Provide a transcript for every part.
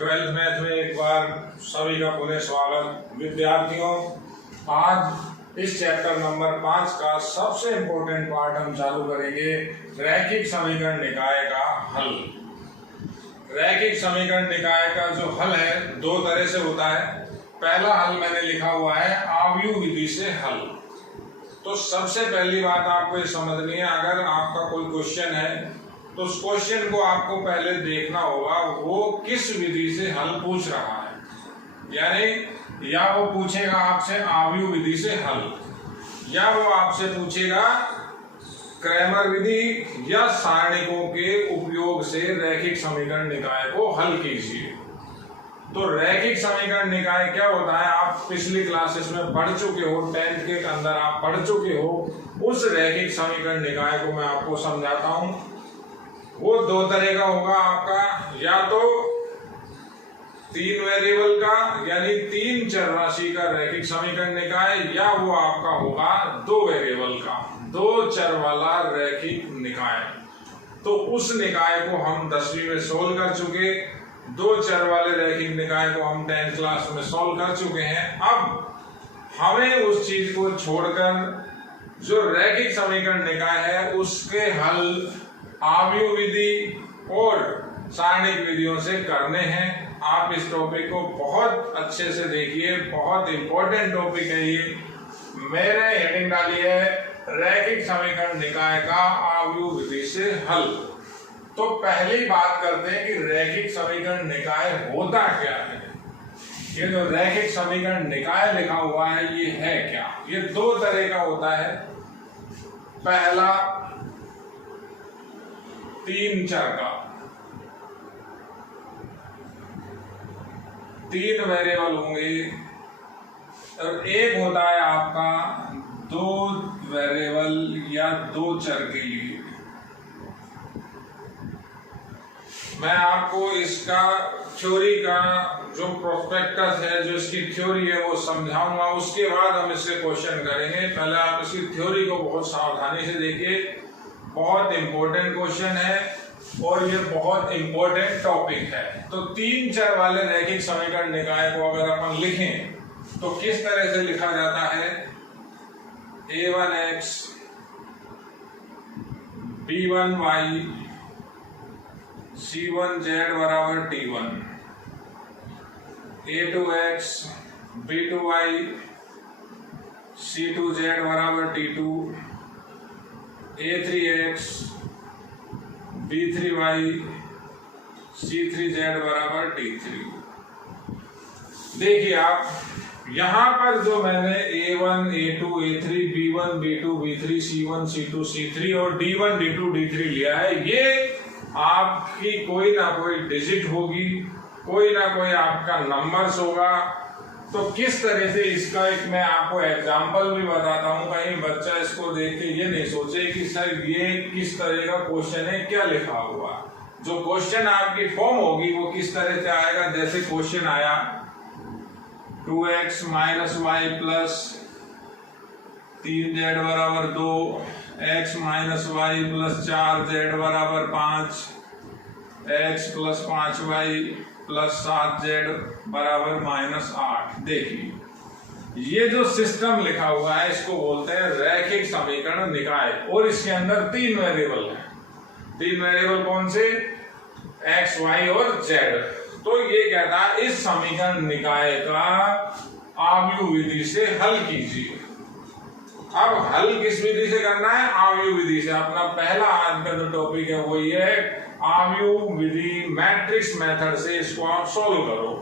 Twelfth math में एक बार सभी का पुनः स्वागत। विद्यार्थियों, आज इस चैप्टर नंबर 5 का सबसे इम्पोर्टेंट पार्ट हम चालू करेंगे, रैखिक समीकरण निकाय का हल। रैखिक समीकरण निकाय का जो हल है दो तरह से होता है। पहला हल मैंने लिखा हुआ है आव्यूह विधि से हल। तो सबसे पहली बात आपको ये समझनी है, अगर आपका कोई क्वेश्चन है तो उस क्वेश्चन को आपको पहले देखना होगा वो किस विधि से हल पूछ रहा है। यानी या वो पूछेगा आपसे आव्यूह विधि से हल, या वो आपसे पूछेगा क्रैमर विधि या सारणिकों के उपयोग से रैखिक समीकरण निकाय को हल कीजिए। तो रैखिक समीकरण निकाय क्या होता है, आप पिछली क्लासेस में पढ़ चुके हो, 10th के अंदर आप पढ़ चुके हो। उस रैखिक समीकरण निकाय को मैं आपको समझाता हूं। वो दो तरह का होगा आपका, या तो 3 वेरिएबल का यानी 3 चर राशि का रैखिक समीकरण निकाय, या वो आपका होगा 2 वेरिएबल का 2 चर वाला रैखिक निकाय। तो उस निकाय को हम 10वीं में सोल्व कर चुके, 2 चर वाले रैखिक निकाय को हम 10th क्लास में सोल्व कर चुके हैं। अब हमें उस चीज को छोड़कर जो रैखिक समीकरण निकाय है उसके हल आव्यूह विधि और सारणिक विधियों से करने हैं। आप इस टॉपिक को बहुत अच्छे से देखिए, बहुत इंपॉर्टेंट टॉपिक है ये। मैंने हेडिंग डाली है रैखिक समीकरण निकाय का आव्यूह विधि से हल। तो पहली बात करते हैं कि रैखिक समीकरण निकाय होता क्या है। ये जो रैखिक समीकरण निकाय लिखा हुआ है ये है क्या। ये 2 तरह का होता है। पहला 3 चर का, 3 वेरिएबल होंगे, और एक होता है आपका 2 वेरिएबल या 2 चर के लिए। मैं आपको इसका थ्योरी का जो प्रोस्पेक्टस है, जो इसकी थ्योरी है वो समझाऊंगा, उसके बाद हम इससे क्वेश्चन करेंगे। पहले आप इसकी थ्योरी को बहुत सावधानी से देखिए, बहुत इंपॉर्टेंट क्वेश्चन है और ये बहुत इंपॉर्टेंट टॉपिक है। तो 3 चर वाले रैखिक समीकरण निकाय को अगर अपन लिखें तो किस तरह से लिखा जाता है, a1x b1y c1z बराबर t1, a2x b2y c2z बराबर t2, a3x b3y c3z बराबर t3। देखिए आप यहां पर जो मैंने a1 a2 a3 b1 b2 b3 c1 c2 c3 और d1 d2 d3 लिया है, ये आपकी कोई ना कोई डिजिट होगी, कोई ना कोई आपका नंबर्स होगा। तो किस तरह से इसका एक मैं आपको एग्जांपल भी बताता हूं, कहीं बच्चा इसको देख के ये नहीं सोचे कि सर ये किस तरह का क्वेश्चन है, क्या लिखा हुआ। जो क्वेश्चन आपकी फॉर्म होगी वो किस तरह से आएगा, जैसे क्वेश्चन आया 2x minus Y plus 3z बराबर 2, x minus Y plus 4z बराबर 5, x plus 5y plus 7z बराबर -8। देखिए ये जो सिस्टम लिखा हुआ है इसको बोलते हैं रैखिक समीकरण निकाय, और इसके अंदर 3 वेरिएबल हैं। 3 वेरिएबल कौन से, x, y और z। तो ये कहता है इस समीकरण निकाय का आव्यूह विधि से हल कीजिए। अब हल किस विधि से करना है, आव्यूह विधि से। अपना पहला आज का जो टॉपिक है वो ये है आव्यूह विधि, मैट्रिक्स मेथड से इसको आप सॉल्व करो।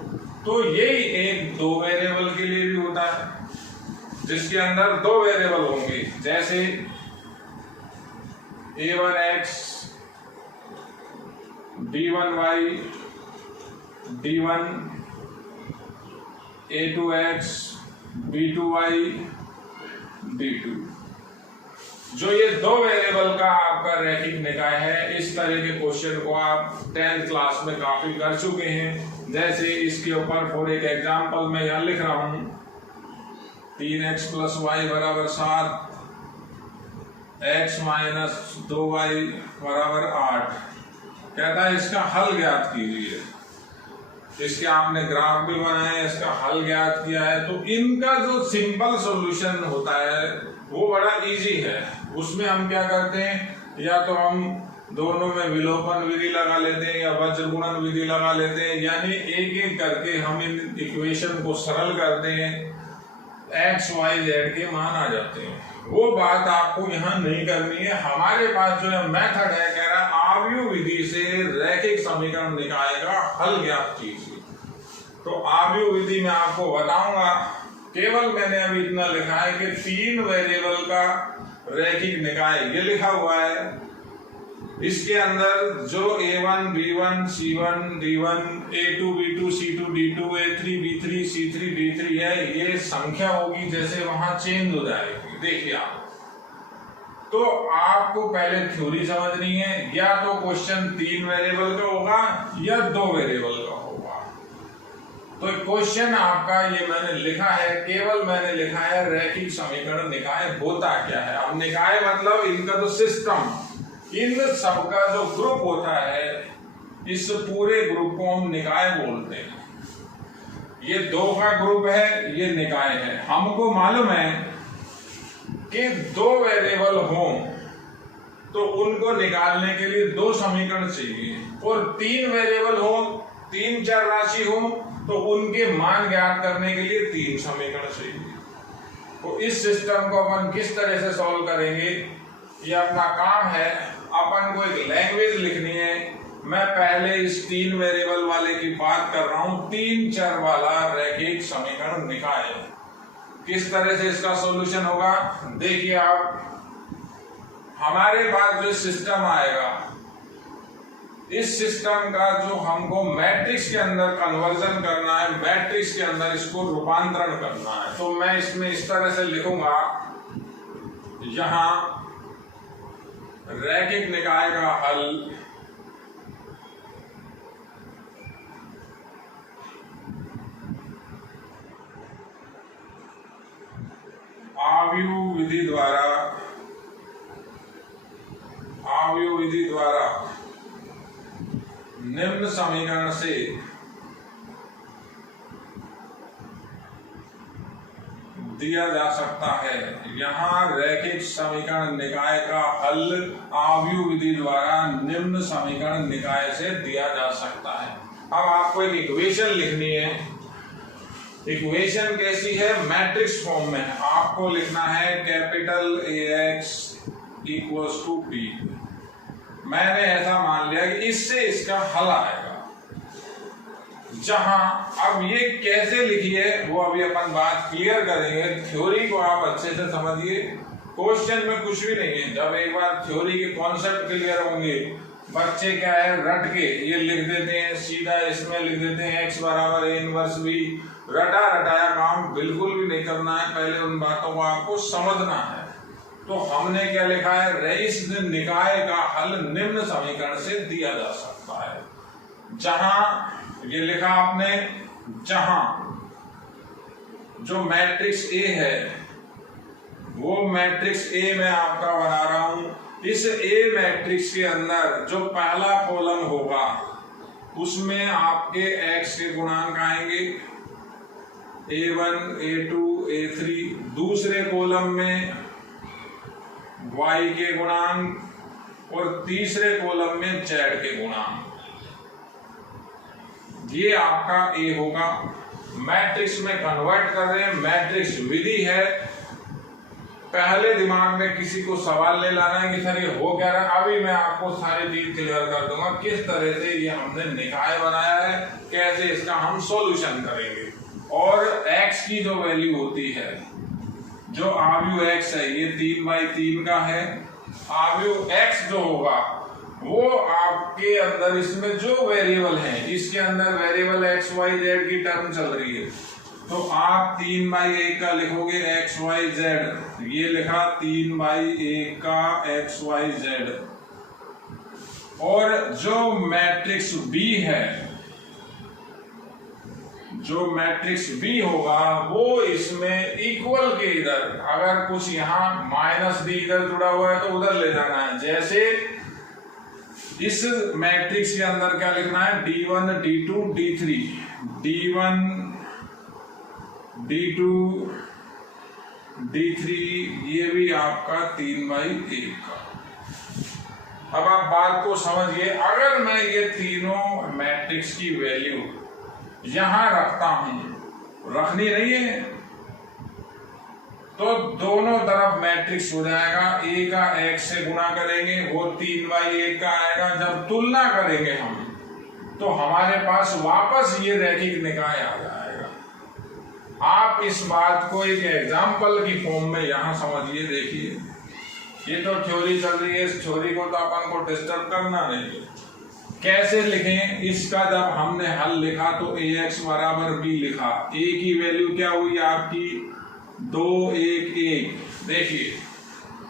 तो यही एक 2 वेरिएबल के लिए भी होता है, जिसके अंदर 2 वेरिएबल होंगे, जैसे a1x b1y d1, a2x b2y d2। जो ये 2 वेरिएबल का आपका रैखिक निकाय है, इस तरह के क्वेश्चन को आप 10th क्लास में काफी कर चुके हैं। जैसे इसके ऊपर फॉर एक एग्जांपल मैं यहां लिख रहा हूं 3x प्लस वाई बराबर 7, x माइनस 2y बराबर 8। कहता है इसका हल ज्ञात कीजिए। इसके आपने ग्राफ भी बनाए, इसका हल ज्ञात किया है, तो इनका जो सिंपल सॉल्यूशन होता है वो बड़ा इजी है। उसमें हम क्या करते हैं, या तो हम दोनों में विलोपन विधि लगा लेते हैं या वज्र गुणन विधि लगा लेते हैं, यानी एक एक करके हम इन इक्वेशन को सरल करते हैं, एक्स वाई जेड के मान आ जाते हैं। वो बात आपको यहाँ नहीं करनी है। हमारे पास जो है मेथड है, कह रहा आव्यूह विधि से रैखिक समीकरण निकालेगा हल ज्ञात कीजिए। तो आव्यूह विधि में आपको बताऊंगा, केवल मैंने अभी इतना लिखा है कि 3 वेरिएबल का रैखिक निकाय ये लिखा हुआ है। इसके अंदर जो a1, b1, c1, d1, a2, b2, c2, d2, a3, b3, c3, d3 है, ये संख्या होगी जैसे वहां चेंज हो जाएगी। देखिए आप, तो आपको पहले थ्योरी समझनी है, या तो क्वेश्चन 3 वेरिएबल का होगा या 2 वेरिएबल का होगा। तो क्वेश्चन आपका ये मैंने लिखा है, केवल मैंने लिखा है रैखिक समीकरण निकाय होता क्या है। अब निकाय मतलब इनका तो सिस्टम, इन सबका जो ग्रुप होता है, इस पूरे ग्रुप को हम निकाय बोलते हैं। ये 2 का ग्रुप है, ये निकाय है। हमको मालूम है कि 2 वेरिएबल हो तो उनको निकालने के लिए 2 समीकरण चाहिए, और 3 वेरिएबल हो, 3 चर राशि हो तो उनके मान ज्ञात करने के लिए 3 समीकरण चाहिए। तो इस सिस्टम को अपन किस तरह से सॉल्व करेंगे, ये अपना काम है। अपन को एक लैंग्वेज लिखनी है। मैं पहले इस 3 वेरिएबल वाले की बात कर रहा हूं, 3 चर वाला रैखिक समीकरण निकाय। किस तरह से इसका सॉल्यूशन होगा, देखिए आप, हमारे पास जो सिस्टम आएगा, इस सिस्टम का जो हमको मैट्रिक्स के अंदर कन्वर्जन करना है, मैट्रिक्स के अंदर इसको रूपांतरण करना है। तो मैं इसमें इस तरह से लिखूंगा, यहां रैखिक निकाय का हल आव्यूह विधि द्वारा निम्न समीकरण से दिया जा सकता है। यहाँ रैखिक समीकरण निकाय का हल आव्यूह विधि द्वारा निम्न समीकरण निकाय से दिया जा सकता है। अब आपको एक इक्वेशन लिखनी है। इक्वेशन कैसी है, मैट्रिक्स फॉर्म में। आपको लिखना है capital AX equals to B। मैंने ऐसा मान लिया कि इससे इसका हल आएगा। जहां अब ये कैसे लिखी है वो अभी अपन बात क्लियर करेंगे। थ्योरी को आप अच्छे से समझिए, क्वेश्चन में कुछ भी नहीं है। जब एक बार थ्योरी के कॉन्सेप्ट क्लियर होंगे, बच्चे क्या है रट के ये लिख देते हैं, सीधा इसमें लिख देते हैं x बराबर a इनवर्स b। रटा रटाया काम बिल्कुल भी नहीं करना है, पहले उन बातों को आपको समझना है। तो हमने क्या लिखा है, इस निकाय का हल निम्न समीकरण से दिया जा सकता है। जहां ये लिखा आपने, जहां जो मैट्रिक्स A है वो मैट्रिक्स A मैं आपका बना रहा हूं। इस A मैट्रिक्स के अंदर जो पहला कॉलम होगा उसमें आपके x के गुणांक आएंगे, A1, A2, A3। दूसरे कॉलम में y के गुणांक और तीसरे कॉलम में z के गुणांक। ये आपका A होगा। मैट्रिक्स में कन्वर्ट कर रहे हैं, मैट्रिक्स विधि है। पहले दिमाग में किसी को सवाल ले लाना है कि सर ये हो क्या रहा है। अभी मैं आपको सारी चीज क्लियर कर दूंगा किस तरह से ये हमने निकाय बनाया है, कैसे इसका हम सॉल्यूशन करेंगे। और x की जो वैल्यू होती है, जो आव्यूह x है, ये 3/3 का है। आव्यूह x जो होगा वो आपके अंदर इसमें जो वेरिएबल है, इसके अंदर वेरिएबल x y z की टर्म चल रही है, तो आप 3/1 का लिखोगे x y z। ये लिखा 3/1 का x y z। और जो मैट्रिक्स B है, जो मैट्रिक्स B होगा वो इसमें इक्वल के इधर, अगर कुछ यहाँ -d इधर जुड़ा हुआ है तो उधर ले जाना है। जैसे इस मैट्रिक्स के अंदर क्या लिखना है, D1 D2 D3, D1 D2 D3, ये भी आपका 3/1 का। अब आप बात को समझिए, अगर मैं ये तीनों मैट्रिक्स की वैल्यू यहां रखता हूं, रखनी नहीं है, तो दोनों तरफ मैट्रिक्स हो जाएगा, ए का x से गुणा करेंगे वो 3/1 का आएगा। जब तुलना करेंगे हम तो हमारे पास वापस ये रैखिक निकाय आ जाएगा। आप इस बात को एक एग्जाम्पल की फॉर्म में यहां समझिए। देखिए, ये तो थ्योरी चल रही है, इस थ्योरी को तो अपन को डिस्टर्ब करना नहीं है। कैसे लिखें इसका, जब हमने हल लिखा तो ax बराबर b लिखा, a की वैल्यू क्या हुई आपकी 2 1 1। देखिए,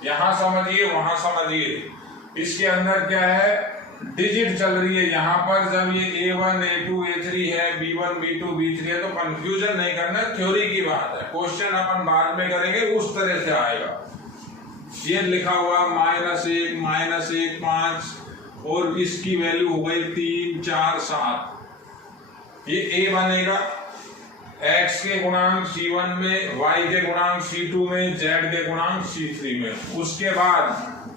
यहां समझिए वहां समझिए, इसके अंदर क्या है, डिजिट चल रही है। यहां पर जब ये A1 A2 A3 है, B1 B2 B3 है, तो कंफ्यूजन नहीं करना, थ्योरी की बात है। क्वेश्चन अपन बाद में करेंगे, उस तरह से आएगा। ये लिखा हुआ -1 -1 5, और इसकी वैल्यू हो गई 3 4 7। ये A बनेगा x के गुणांक C1 में, y के गुणांक C2 में, z के गुणांक C3 में। उसके बाद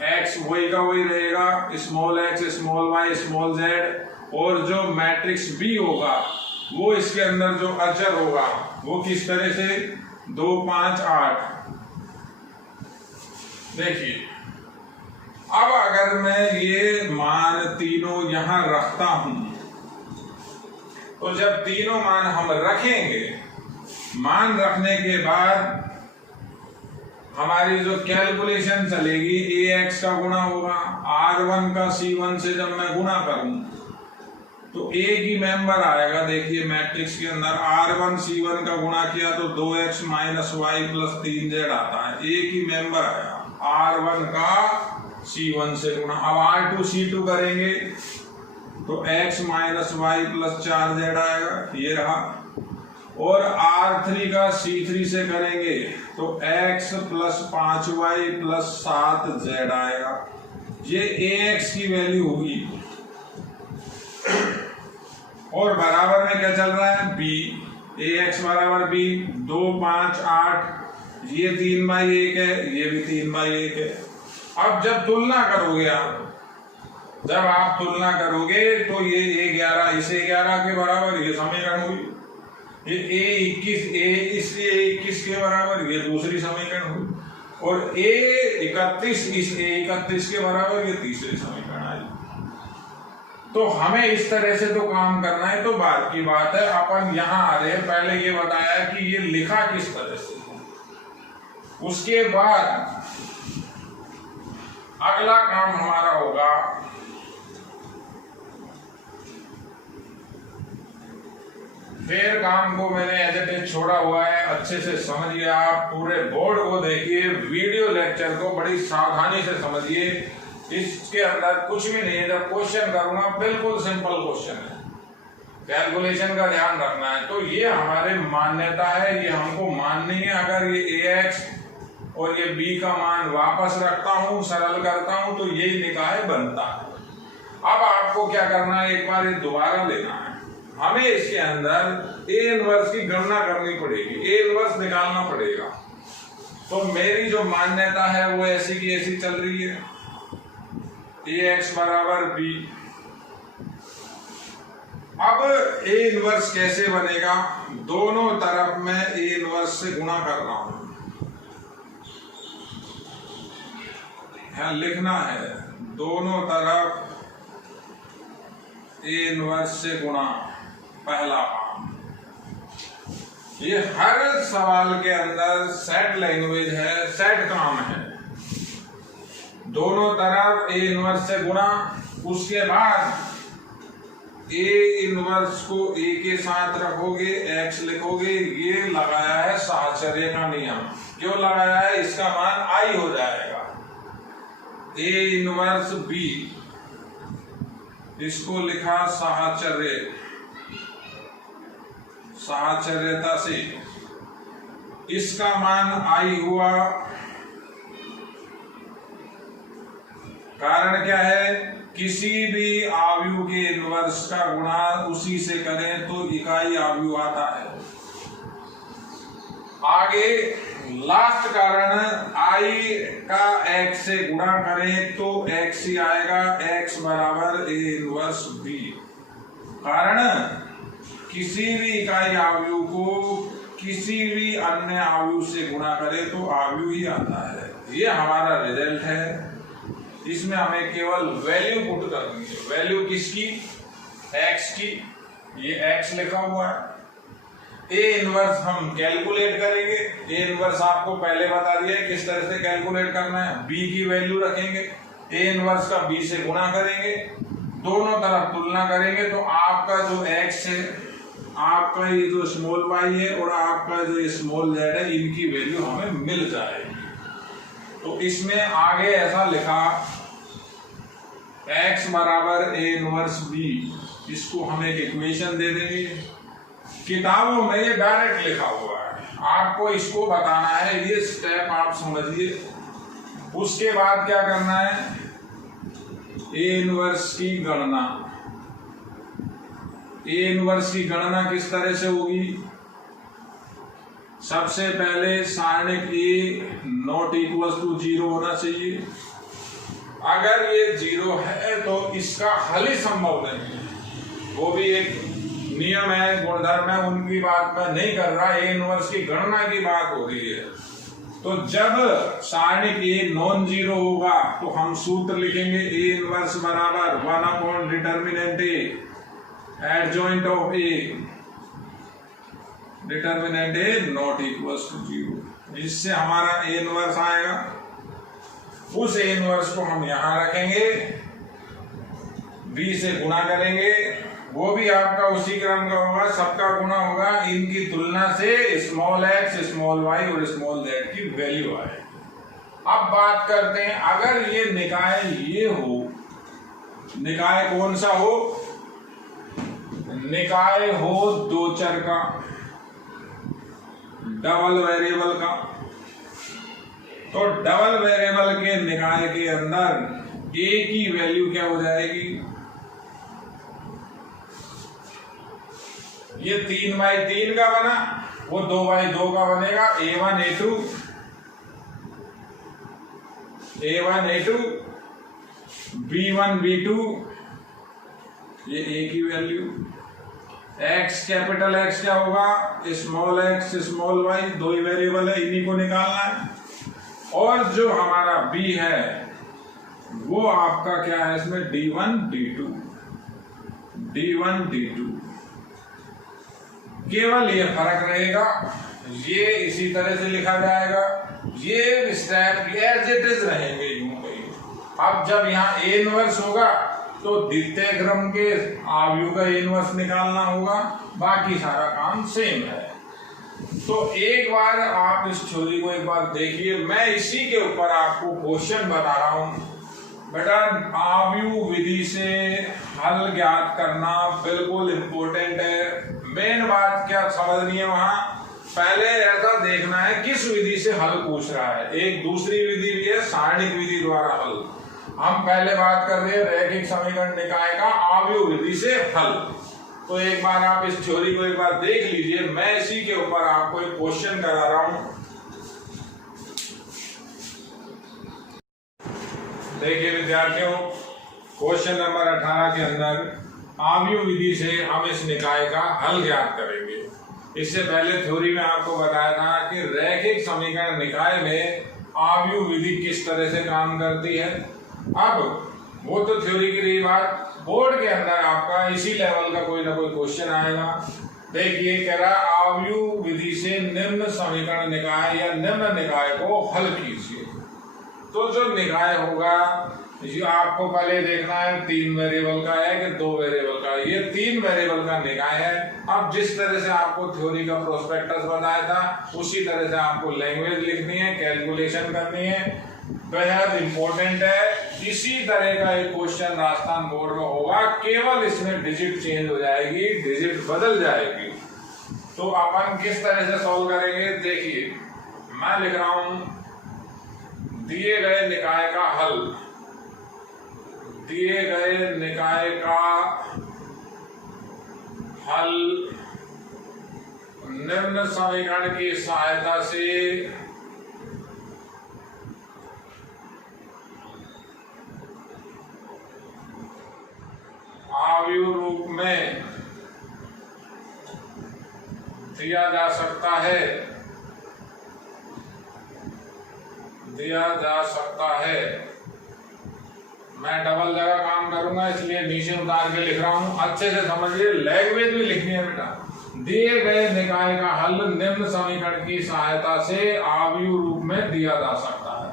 x वही का वही रहेगा, small x small y small z, और जो मैट्रिक्स B होगा वो इसके अंदर जो अचर होगा वो किस तरह से 2 5 8। देखिए, अब अगर मैं ये मान तीनों यहां रखता हूं, तो जब तीनों मान हम रखेंगे, मान रखने के बाद हमारी जो कैलकुलेशन चलेगी, ax का गुणा होगा r1 का C1 से। जब मैं गुणा करूं तो a की मेंबर आएगा। देखिए, मैट्रिक्स के अंदर r1 C1 का गुणा किया तो 2x - y + 3z आता है। a की मेंबर आया r1 का C1 से गुणा। अब r2 C2 करेंगे तो x - y + 4z आएगा, ये रहा। और r3 का C3 से करेंगे तो x + 5y + 7z आएगा। ये ax की वैल्यू होगी। और बराबर में क्या चल रहा है, b, ax बराबर b 2 5 8, ये 3/1 है, ये भी 3/1 है। अब जब तुलना करोगे जब आप तुलना करोगे तो ये A11 इस A11 के बराबर, ये समीकरण हुई। ये A21 इस A21 के बराबर, ये दूसरी समीकरण हुई। और A31 इस A31 के बराबर, ये तीसरी समीकरण आई। तो हमें इस तरह से तो काम करना है। तो बात की बात है, अपन यहां आ रहे हैं। पहले ये बताया कि ये लिखा किस तरह से, उसके बाद अगला काम हमारा होगा फिर काम को मैंने एज इट इज छोड़ा हुआ है, अच्छे से समझिए। आप पूरे बोर्ड को देखिए, वीडियो लेक्चर को बड़ी सावधानी से समझिए। इसके अंदर कुछ भी नहीं है। जब क्वेश्चन करूंगा बिल्कुल सिंपल क्वेश्चन है, कैलकुलेशन का ध्यान रखना है। तो ये हमारे मान्यता है, ये हमको माननी है। अगर ये ax और ये b का मान वापस रखता हूं, सरल करता हूं, तो यही निकाय बनता है। अब आपको क्या करना है, एक बार ये दोबारा लेना है। हमें इसके अंदर a इनवर्स की गणना करनी पड़ेगी, a इनवर्स निकालना पड़ेगा। तो मेरी जो मान्यता है वो ऐसी की ऐसी चल रही है, ax बराबर b। अब a इनवर्स कैसे बनेगा, दोनों तरफ मैं a इनवर्स से गुणा कर रहा हूं। यहां लिखना है दोनों तरफ a इनवर्स से गुणा, पहला काम। ये हर सवाल के अंदर सेट लैंग्वेज है, सेट काम है। दोनों तरफ a इनवर्स से गुणा, उसके बाद a इनवर्स को a के साथ रखोगे, x लिखोगे। ये लगाया है साहचर्य का नियम। क्यों लगाया है, इसका मान i हो जाएगा। a इनवर्स b, इसको लिखा साहचर्य, साहचर्यता से। इसका मान i हुआ। कारण क्या है, किसी भी आव्यूह के इनवर्स का गुणा उसी से करें तो इकाई आव्यूह आता है। आगे लास्ट कारण, आई का एक्स से गुणा करें तो एक्स ही आएगा, एक्स बराबर ए इनवर्स बी। कारण किसी भी इकाई आव्यूह को किसी भी अन्य आव्यूह से गुणा करें तो आव्यूह ही आता है। ये हमारा रिजल्ट है। इसमें हमें केवल वैल्यू पुट करनी है। वैल्यू किसकी? एक्स की। ये एक्स लिखा हुआ है। ए इनवर्स हम कैलकुलेट करेंगे। ए इनवर्स आपको पहले बता दिया है किस तरह से कैलकुलेट करना है। बी की वैल्यू रखेंगे, ए इनवर्स का बी से गुणा करेंगे, दोनों तरफ तुलना करेंगे तो आपका जो एक्स है, आपका ये जो स्मॉल वाई है और आपका जो स्मॉल जेड है, इनकी वैल्यू हमें मिल जाएगी। तो इसमें आगे ऐसा लिखा x बराबर ए इनवर्स बी, इसको हम एक इक्वेशन दे देंगे। किताबों में ये डायरेक्ट लिखा हुआ है, आपको इसको बताना है। ये स्टेप आप समझिए। उसके बाद क्या करना है? ए इनवर्स की गणना। ए इनवर्स की गणना किस तरह से होगी? सबसे पहले सारणिक ए नॉट इक्वल टू 0 होना चाहिए। अगर ये 0 है तो इसका हल ही संभव नहीं है। वो भी एक नियम है, गुणधर्म है, उनकी बात मैं नहीं कर रहा। ए इनवर्स की गणना की बात हो रही है। तो जब सारणिक ए नॉन जीरो होगा तो हम सूत्र लिखेंगे ए इनवर्स बराबर 1 determinant A adjoint of A, determinant A not equal to 0। जिससे हमारा ए इनवर्स आएगा। उस ए इनवर्स को हम यहां रखेंगे, बी से गुणा करेंगे, वो भी आपका उसी क्रम का होगा, सबका गुणा होगा। इनकी तुलना से स्मॉल एक्स, स्मॉल वाई और स्मॉल जेड की वैल्यू आए। अब बात करते हैं, अगर ये निकाय ये हो, निकाय कौन सा हो? निकाय हो दो चर का, डबल वेरिएबल का। तो डबल वेरिएबल के निकाय के अंदर ए की वैल्यू क्या हो जाएगी? ये 3/3 का बना, वो 2/2 का बनेगा। A1 A2 A1 A2 B1 B2, ये A की वैल्यू। एक्स कैपिटल एक्स क्या होगा? स्मॉल एक्स स्मॉल वाई, दो ही वेरिएबल है, इन्हीं को निकालना है। और जो हमारा बी है वो आपका क्या है? इसमें D1 D2 D1 D2, केवल ये फर्क रहेगा। ये इसी तरह से लिखा जाएगा, ये स्टेप एज इट इज रहेंगे यूं ही। अब जब यहाँ ए इनवर्स होगा तो द्वितीय क्रम के आव्यूह का इनवर्स निकालना होगा, बाकी सारा काम सेम है। तो एक बार आप इस थ्योरी को एक बार देखिए, मैं इसी के ऊपर आपको क्वेश्चन बता रहा हूं। बेटा आव्यूह विधि से हल ज्ञात करना बिल्कुल इंपॉर्टेंट है। मेन बात क्या समझनी है वहां? पहले ऐसा देखना है किस विधि से हल पूछ रहा है। एक दूसरी विधि भी है, सारणिक विधि द्वारा हल। हम पहले बात कर रहे हैं रैखिक समीकरण निकाय का आव्यूह विधि से हल। तो एक बार आप इस थ्योरी को एक बार देख लीजिए, मैं इसी के ऊपर आपको एक क्वेश्चन करा रहा हूं। देखिए विद्यार्थियों, क्वेश्चन नंबर 18 के अंदर आव्यूह विधि से हम इस निकाय का हल ज्ञात करेंगे। इससे पहले थ्योरी में आपको बताया था कि रैखिक समीकरण निकाय में आव्यूह विधि किस तरह से काम करती है। अब वो तो थ्योरी की रही बात, बोर्ड के अंदर आपका इसी लेवल का कोई ना कोई क्वेश्चन आएगा। देखिए कह रहा आव्यूह विधि से निम्न समीकरण निकाय या निम्न निकाय को हल कीजिए। तो जो निकाय होगा ये आपको पहले देखना है 3 वेरिएबल का है कि 2 वेरिएबल का है। ये 3 वेरिएबल का निकाय है। अब जिस तरह से आपको थ्योरी का प्रोस्पेक्टस बताया था उसी तरह से आपको लैंग्वेज लिखनी है, कैलकुलेशन करनी है, बेहद इंपॉर्टेंट है। इसी तरह का एक क्वेश्चन राजस्थान बोर्ड में होगा, केवल इसमें डिजिट चेंज हो जाएगी, डिजिट बदल जाएगी। तो अपन किस तरह से सॉल्व करेंगे? देखिए मैं लिख रहा हूं दिए गए निकाय का हल, दिए गए निकाय का हल निम्न समीकरण की सहायता से आव्यूह रूप में दिया जा सकता है, मैं डबल जगह काम करूंगा इसलिए नीचे उतार के लिख रहा हूं, अच्छे से समझिए, लैंग्वेज भी लिखनी है बेटा। दिए गए निकाय का हल निम्न समीकरण की सहायता से आव्यूह रूप में दिया जा सकता है।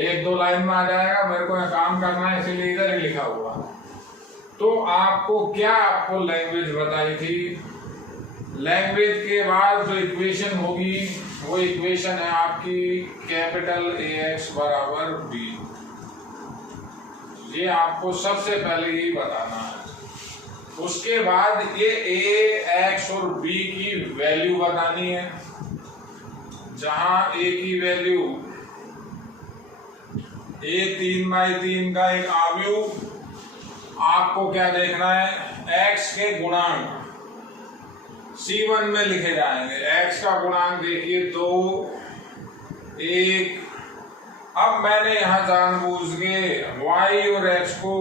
एक दो लाइन में आ जाएगा, मेरे को यह काम करना है इसीलिए इधर ही लिखा हुआ है। तो आपको लैंग्वेज बताई थी, लैंग्वेज के बाद जो इक्वेशन होगी वो इक्वेशन है आपकी कैपिटल AX बराबर B। ये आपको सबसे पहले ही बताना है। उसके बाद ये AX और B की वैल्यू बतानी है। जहां A की वैल्यू A 3/3 का एक आव्यूह, आपको क्या देखना है, x के गुणांक C1 में लिखे जाएंगे। x का गुणांक देखिए 2, 1। अब मैंने यहां जानबूझ के y और x को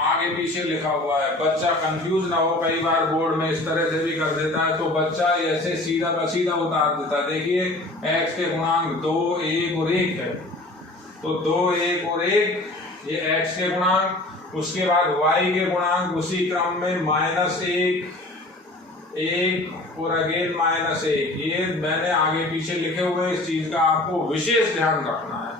आगे पीछे लिखा हुआ है, बच्चा कंफ्यूज ना हो, कई बार बोर्ड में इस तरह से भी कर देता है, तो बच्चा ऐसे सीधा का सीधा उतार देता है। देखिए x के गुणांक 2, 1 और 1 है, तो 2, 1 और 1 ये x के गुणांक। उसके बाद y के गुणांक उसी क्रम में -1, 1 और अगेन -1। ये मैंने आगे पीछे लिखे हुए, इस चीज का आपको विशेष ध्यान रखना है,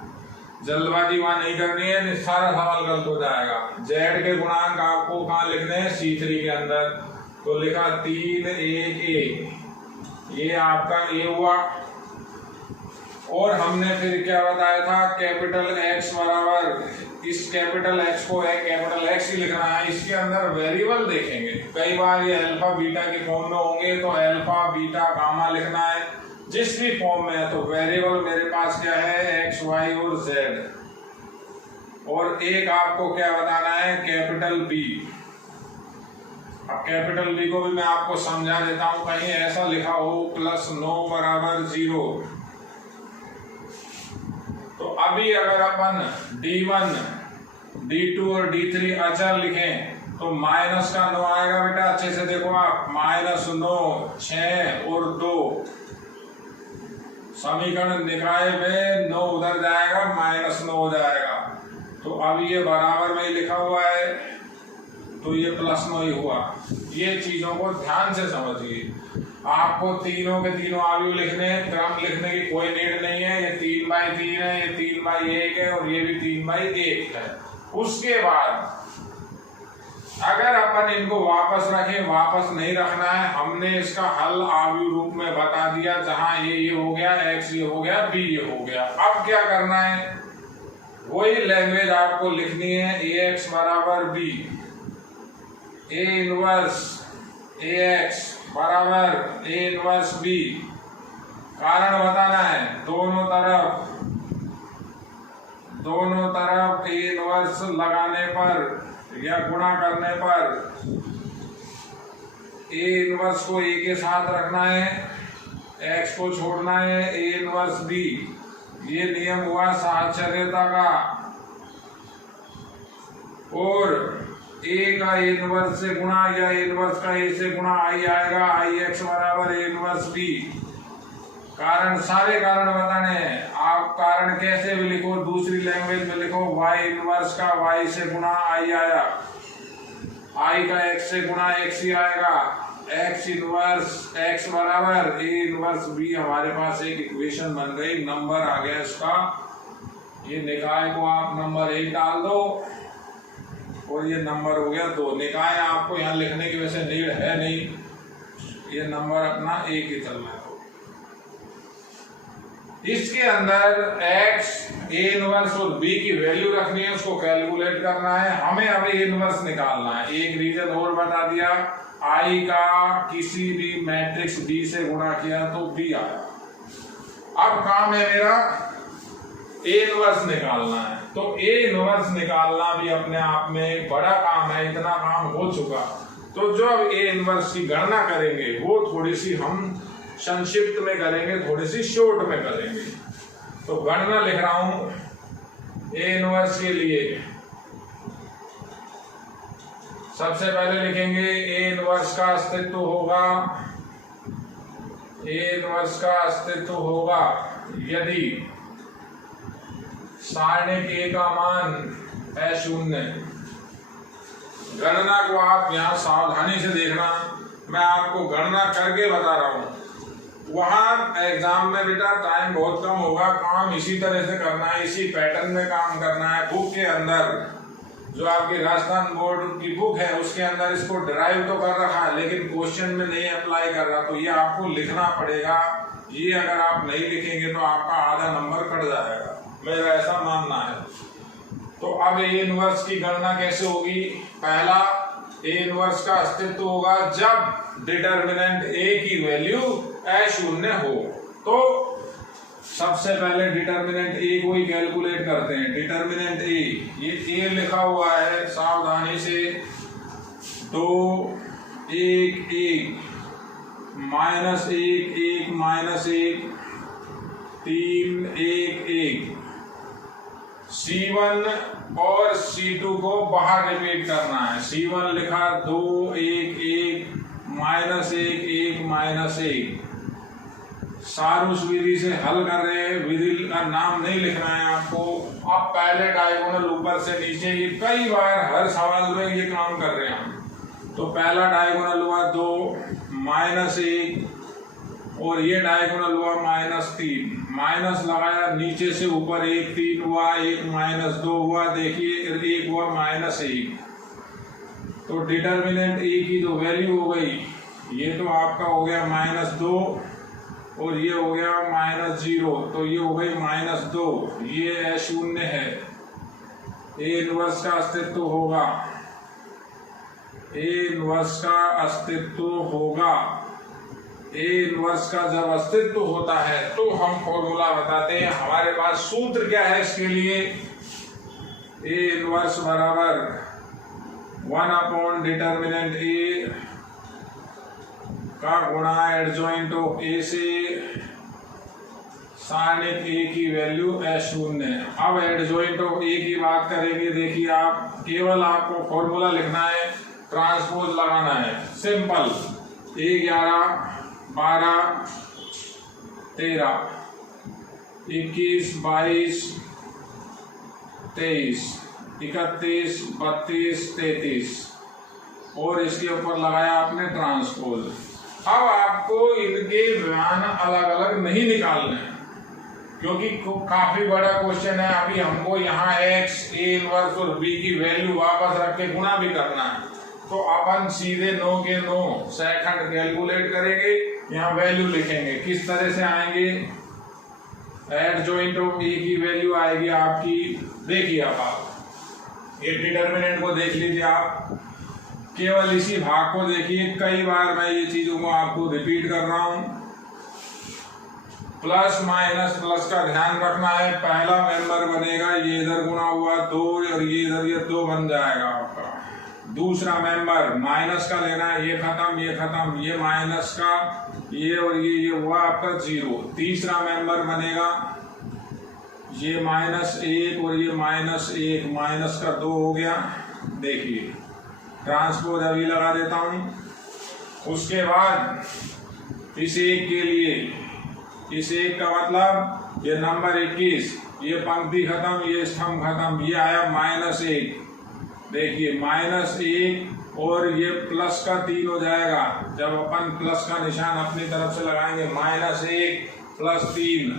जल्दबाजी वहां नहीं करनी है, नहीं सारा सवाल गलत हो जाएगा। z के गुणांक आपको कहाँ लिखने हैं, C3 के अंदर, तो लिखा 3, 1, 1, ये आपका A हुआ। और हमने फिर क्या बताया था, कैपिटल X बराबर, इस कैपिटल X को कैपिटल X ही लिखना है। इसके अंदर वेरिएबल देखेंगे, कई बार ये अल्फा बीटा के फॉर्म में होंगे, तो अल्फा बीटा गामा लिखना है, जिस भी फॉर्म में है। तो वेरिएबल मेरे पास क्या है, X, Y और Z। और एक आपको क्या बताना है, कैपिटल B। अब कैपिटल B को भी मैं आपको समझा देता हूं, कहीं ऐसा लिखा हो +9 बराबर 0। तो अभी अगर अपन D1, D2 और D3 अचर लिखें तो माइनस का 9 आएगा बेटा, अच्छे से देखो आप, -9, 6 और 2। समीकरण निकाय में 9 उधर जाएगा, -9 हो जाएगा। तो अब ये बराबर में ही लिखा हुआ है, तो ये +9 ही हुआ। ये चीजों को ध्यान से समझिए। आपको तीनों के तीनों आव्यूह लिखने हैं, क्रम लिखने की कोई नीड नहीं है। ये 3/3 है, ये 3/1 है और ये भी 3/1 है। उसके बाद अगर अपन इनको वापस रखें, वापस नहीं रखना है, हमने इसका हल आव्यूह रूप में बता दिया, जहां ये हो गया, x ये हो गया, b ये हो गया। अब क्या करना है, वही लैंग्वेज आपको लिखनी है, AX बराबर B, A इनवर्स AX बराबर A इनवर्स B। कारण बताना है, दोनों तरफ A इनवर्स लगाने पर या गुणा करने पर A इनवर्स को A के साथ रखना है, X को छोड़ना है, A इनवर्स B। ये नियम हुआ साहचर्यता का। और A का A इनवर्स से गुणा या A इनवर्स का A से गुणा I आएगा, IX बराबर A इनवर्स B। कारण, सारे कारण बताने हैं। आप कारण कैसे भी लिखो, दूसरी लैंग्वेज में लिखो, Y इनवर्स का Y से गुणा I आया, I का X से गुणा X ही आएगा, X इनवर्स X बराबर A इनवर्स B। हमारे पास एक इक्वेशन बन गई, नंबर आ गया इसका। ये निकाय को आप नंबर 1 डाल दो और ये नंबर हो गया 2। निकाय आपको यहाँ लिखने की वैसे नीड है नहीं, ये नंबर अपना 1 ही चलना है। इसके अंदर x, A इनवर्स और B की वैल्यू रखनी है, उसको कैलकुलेट करना है। हमें अब A इनवर्स निकालना है। एक रीजन और बता दिया, I का किसी भी मैट्रिक्स B से गुणा किया तो B आया। अब काम है मेरा ए इनवर्स निकालना है। तो ए इनवर्स निकालना भी अपने आप में एक बड़ा काम है, इतना काम हो चुका। तो जो अब ए इनवर्स की गणना करेंगे वो थोड़ी सी हम संक्षिप्त में करेंगे, थोड़ी सी शॉर्ट में करेंगे। तो गणना लिख रहा हूं ए इनवर्स के लिए। सबसे पहले लिखेंगे ए इनवर्स का अस्तित्व होगा, ए इनवर्स का अस्तित्व होगा यदि सारणिक ए का मान है 0। गणना को आप यहाँ सावधानी से देखना, मैं आपको गणना करके बता रहा हूँ। वहां एग्जाम में बेटा टाइम बहुत कम होगा, काम इसी तरह से करना है, इसी पैटर्न में काम करना है। बुक के अंदर जो आपकी राजस्थान बोर्ड की बुक है उसके अंदर इसको डिराइव तो कर रखा है, लेकिन क्वेश्चन में नहीं अप्लाई कर रहा, तो ये आपको लिखना पड़ेगा। ये अगर आप नहीं लिखेंगे तो आपका आधा नंबर कट जाएगा, मेरा ऐसा मानना है। तो अब ए इनवर्स की गणना कैसे होगी? पहला, ए इनवर्स का अस्तित्व होगा जब डिटर्मिनेंट ए की वैल्यू अशून्य हो। तो सबसे पहले डिटर्मिनेंट ए को ही कैलकुलेट करते हैं। डिटर्मिनेंट ए, ये ए लिखा हुआ है सावधानी से, 2 1 1 -1 1 -1 3 1 1। C1 और C2 को बाहर रिपीट करना है। C1 लिखा 2 1 1 -1 1 -1। सारूस विधि से हल कर रहे हैं, विधि का नाम नहीं लिखना है आपको। आप पहले डायगोनल ऊपर से नीचे, ये कई बार हर सवाल में ये काम कर रहे हैं हम। तो पहला डायगोनल हुआ 2 -1 और ये डायगोनल हुआ -3। माइनस लगाया नीचे से ऊपर, 1 3 हुआ, 1 -2 हुआ, देखिए 1 हुआ -1। तो डिटर्मिनेंट ए की जो वैल्यू हो गई, ये तो आपका हो गया -2 और ये हो गया -0, तो ये हो गई -2। ये अशून्य है। ए इनवर्स का अस्तित्व होगा, ए इनवर्स का अस्तित्व होगा। ए इनवर्स का जब अस्तित्व होता है तो हम फॉर्मूला बताते हैं। हमारे पास सूत्र क्या है इसके लिए? ए इनवर्स बराबर 1 डिटर्मिनेंट ए का गुणा एडजॉइंट ऑफ ए से सारणिक ए की वैल्यू अशून्य। अब एडजॉइंट ऑफ ए की बात करेंगे। देखिए, आप केवल आपको फॉर्मूला लिखना है, ट्रांसपोज लगाना है, सिंपल। ए 11 12 13 21 22 23 31 32 33 और इसके ऊपर लगाया आपने ट्रांसपोज। अब आपको इनके मान अलग अलग नहीं निकालने हैं, क्योंकि काफी बड़ा क्वेश्चन है। अभी हमको यहाँ x, a इनवर्स और b की वैल्यू वापस रख के गुणा भी करना है। तो अपन सीधे 9 के 9 सेकंड कैलकुलेट करेंगे, यहाँ वैल्यू लिखेंगे। किस तरह से आएंगे? एडजॉइंट ऑफ ए की वैल्यू आएगी आपकी, देखिए अब आप ये डिटर्मिनेंट को देख लीजिए। आप केवल इसी भाग को देखिए, कई बार मैं ये चीजों को आपको रिपीट कर रहा हूं। प्लस माइनस प्लस का ध्यान रखना है। पहला मेंबर बनेगा, ये इधर गुणा हुआ 2 और ये इधर, ये 2 बन जाएगा आपका। दूसरा मेंबर माइनस का लेना है, ये खत्म, ये खत्म, ये माइनस का, ये और ये हुआ आपका 0। तीसरा मेंबर बनेगा, ये -1 और ये -1, माइनस का 2 हो गया। देखिए, ट्रांसपोज अभी लगा देता हूं। उसके बाद इस एक के लिए, इस एक का मतलब ये नंबर 21, ये पंक्ति खत्म, ये स्तंभ खत्म, ये आया -1। देखिए -1 और ये प्लस का 3 हो जाएगा। जब अपन प्लस का निशान अपनी तरफ से लगाएंगे, -1 + 3,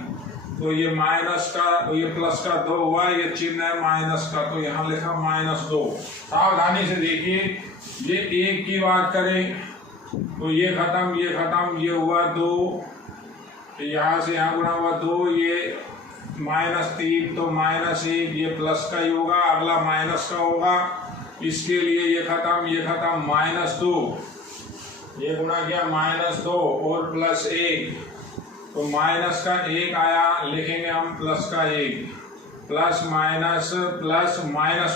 तो ये माइनस का, ये प्लस का 2 हुआ, ये चिन्ह है माइनस का, तो यहाँ लिखा -2। सावधानी से देखिए, ये 1 की बात करें तो ये खत्म, ये खत्म, ये हुआ 2, यहाँ से यहाँ गुणा हुआ 2, ये -3, तो -1, ये प्लस का ही होगा, अगला माइनस का होगा। इसके लिए ये खत्म, ये खत्म, -2, ये गुणा किया -2 और +1, तो माइनस का 1 आया, लिखेंगे हम प्लस का 1। प्लस माइनस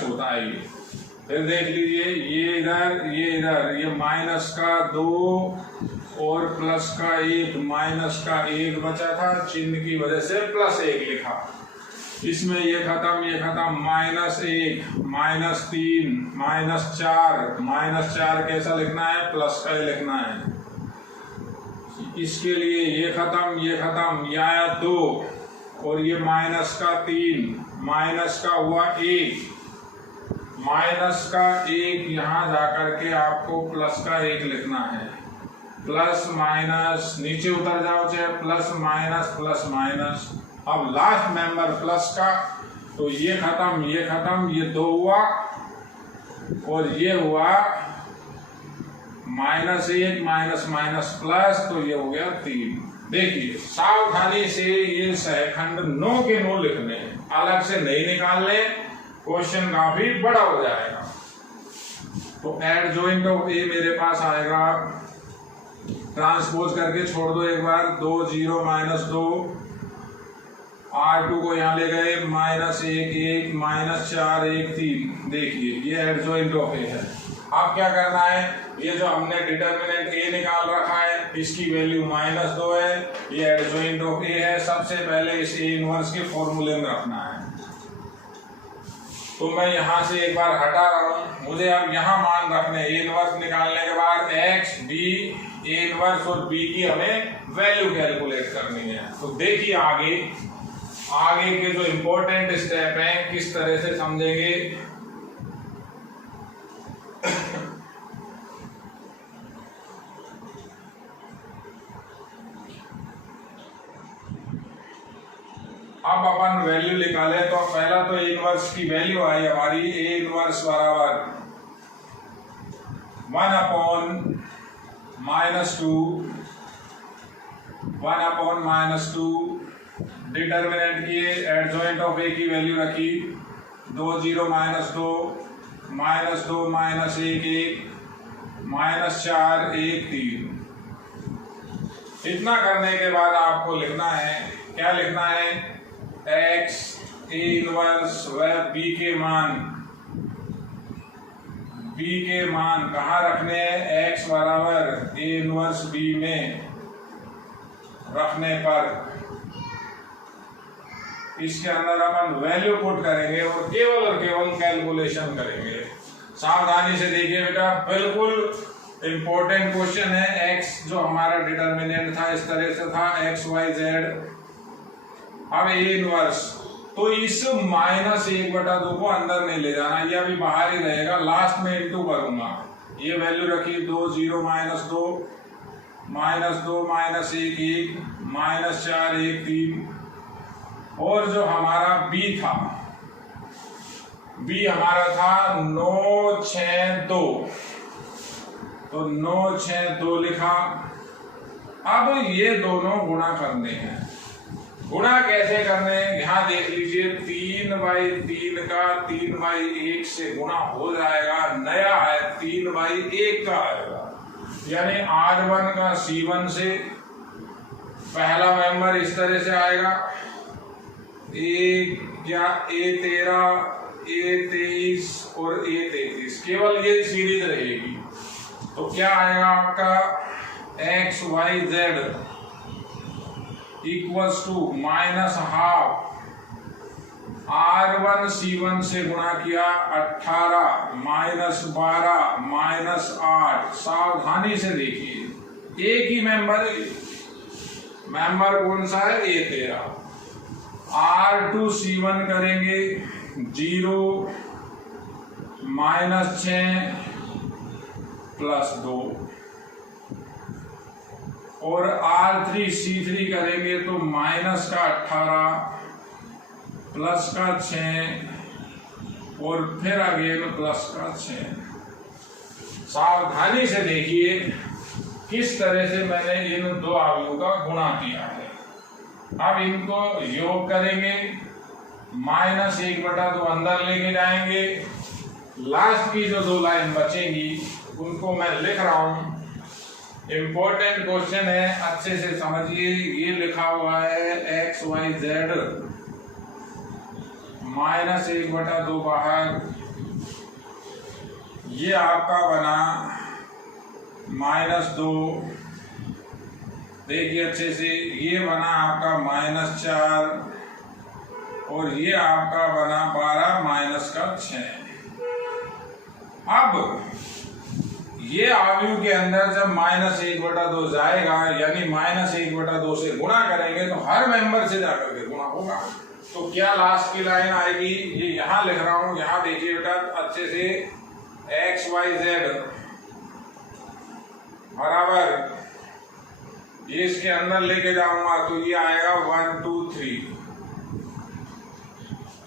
होता है ये। फिर देख लीजिए ये इधर ये माइनस का 2 और प्लस का 1, माइनस का 1 बचा था, चिन्ह की वजह से +1 लिखा। इसमें ये खत्म, -1, -3, -4 कैसा लिखना है, प्लस का ही लिखना है। इसके लिए ये खत्म, ये आया 2 और ये -3, माइनस का हुआ 1, यहाँ जाकर के आपको प्लस का 1 लिखना है। प्लस माइनस नीचे उतर जाओ, चाहे प्लस माइनस। अब लास्ट मेंबर प्लस का, तो ये खत्म, ये 2 हुआ और ये हुआ -1 माइनस प्लस, तो ये हो गया 3। देखिए सावधानी से ये सहखंड 9 के 9 लिखने हैं, अलग से नहीं निकालने, क्वेश्चन काफी बड़ा हो जाएगा। तो एडजॉइंट ऑफ ए मेरे पास आएगा, ट्रांसपोज करके छोड़ दो एक बार, 2 0 -2, R2 को यहाँ ले गए, -1 1 -4 1 3। देखिए ये एडजॉइंट ऑफ ए है। अब क्या करना है, ये जो हमने डिटर्मिनेंट ए निकाल रखा है, इसकी वैल्यू -2 है, ये एडजॉइंट ऑफ ए है। सबसे पहले इस ए इनवर्स के फॉर्मूले में रखना है। तो मैं यहाँ से एक बार हटा रहा हूँ, मुझे अब यहाँ मान रखने। ए इनवर्स निकालने के बाद x b, ए इनवर्स और b की हमें वैल्यू कैलकुलेट करनी है। तो देखिए आगे के जो इम्पोर्टेंट स्टेप हैं किस तरह से समझेंगे। अब अपन वैल्यू निकाले, तो पहला तो इनवर्स की वैल्यू आई हमारी, ए इनवर्स बराबर 1/-2 डिटर्मिनेंट किए, एडजॉइंट ऑफ ए की वैल्यू रखी 2 0 -2 -2 -1 1 -4 1 3। इतना करने के बाद आपको लिखना है, क्या लिखना है, x ए इनवर्स व b के मान कहाँ रखने हैं, x बराबर ए इनवर्स b में रखने पर इसके अंदर अपन वैल्यू पुट करेंगे और केवल कैलकुलेशन करेंगे। सावधानी से देखिए बेटा, बिल्कुल इंपॉर्टेंट क्वेश्चन है। x जो हमारा डिटर्मिनेंट था इस तरह से था, x y z। अब ए इनवर्स, तो इस -1/2 को अंदर नहीं ले जाना, ये अभी बाहर ही रहेगा, लास्ट में इंटू करूंगा। ये वैल्यू रखी 2 0 -2 -2 -1 1 -4 1 3। और जो हमारा b था, b हमारा था 9 6 2, तो 9 6 2 लिखा। अब ये दोनों गुणा करने हैं। गुणा कैसे करने हैं, यहाँ देख लीजिए, 3/3 का 3/1 से गुणा हो जाएगा, नया है 3/1 का आएगा, यानी R1 का C1 से पहला मेंबर इस तरह से आएगा, A13 A23 और A33, केवल ये सीरीज रहेगी। तो क्या आएगा आपका, x y z equals to -12 R1 C1 से गुणा किया 18 -12 -8। सावधानी से देखिए, एक ही मेंबर कौन सा है, A13। R2 C1 करेंगे 0 -6 +2 और R3 C3 करेंगे तो -18 +6 और फिर अगेन +6। सावधानी से देखिए किस तरह से मैंने इन दो अवयवों का गुणा किया है। अब इनको योग करेंगे, -1/2 अंदर लेके जाएंगे, लास्ट की जो 2 लाइन बचेंगी उनको मैं लिख रहा हूं। इंपॉर्टेंट क्वेश्चन है, अच्छे से समझिए। ये लिखा हुआ है x y z -1/2 बाहर, ये आपका बना -2, देखिए अच्छे से, ये बना आपका -4 और ये आपका बना 12 -6। अब ये आव्यूह के अंदर जब -1/2 जाएगा, यानी -1/2 से गुणा करेंगे तो हर मेंबर से जाकर के गुणा होगा। तो क्या लास्ट की लाइन आएगी, ये यहां लिख रहा हूं, यहां देखिए बेटा अच्छे से, XYZ बराबर, ये इसके अंदर लेके जाऊंगा तो ये आएगा 1 2 3।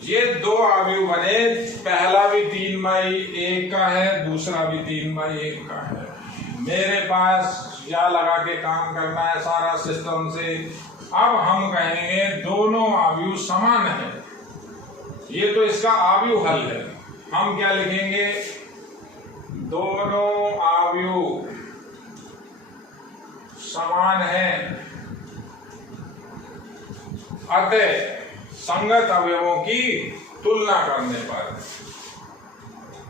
ये दो आव्यूह बने, पहला भी 3/1 का है, दूसरा भी 3/1 का है। मेरे पास या लगा के काम करना है सारा सिस्टम से। अब हम कहेंगे दोनों आव्यूह समान है, ये तो इसका आव्यूह हल है। हम क्या लिखेंगे, दोनों आव्यूह समान है, अतः संगत अवयवों की तुलना करने पर,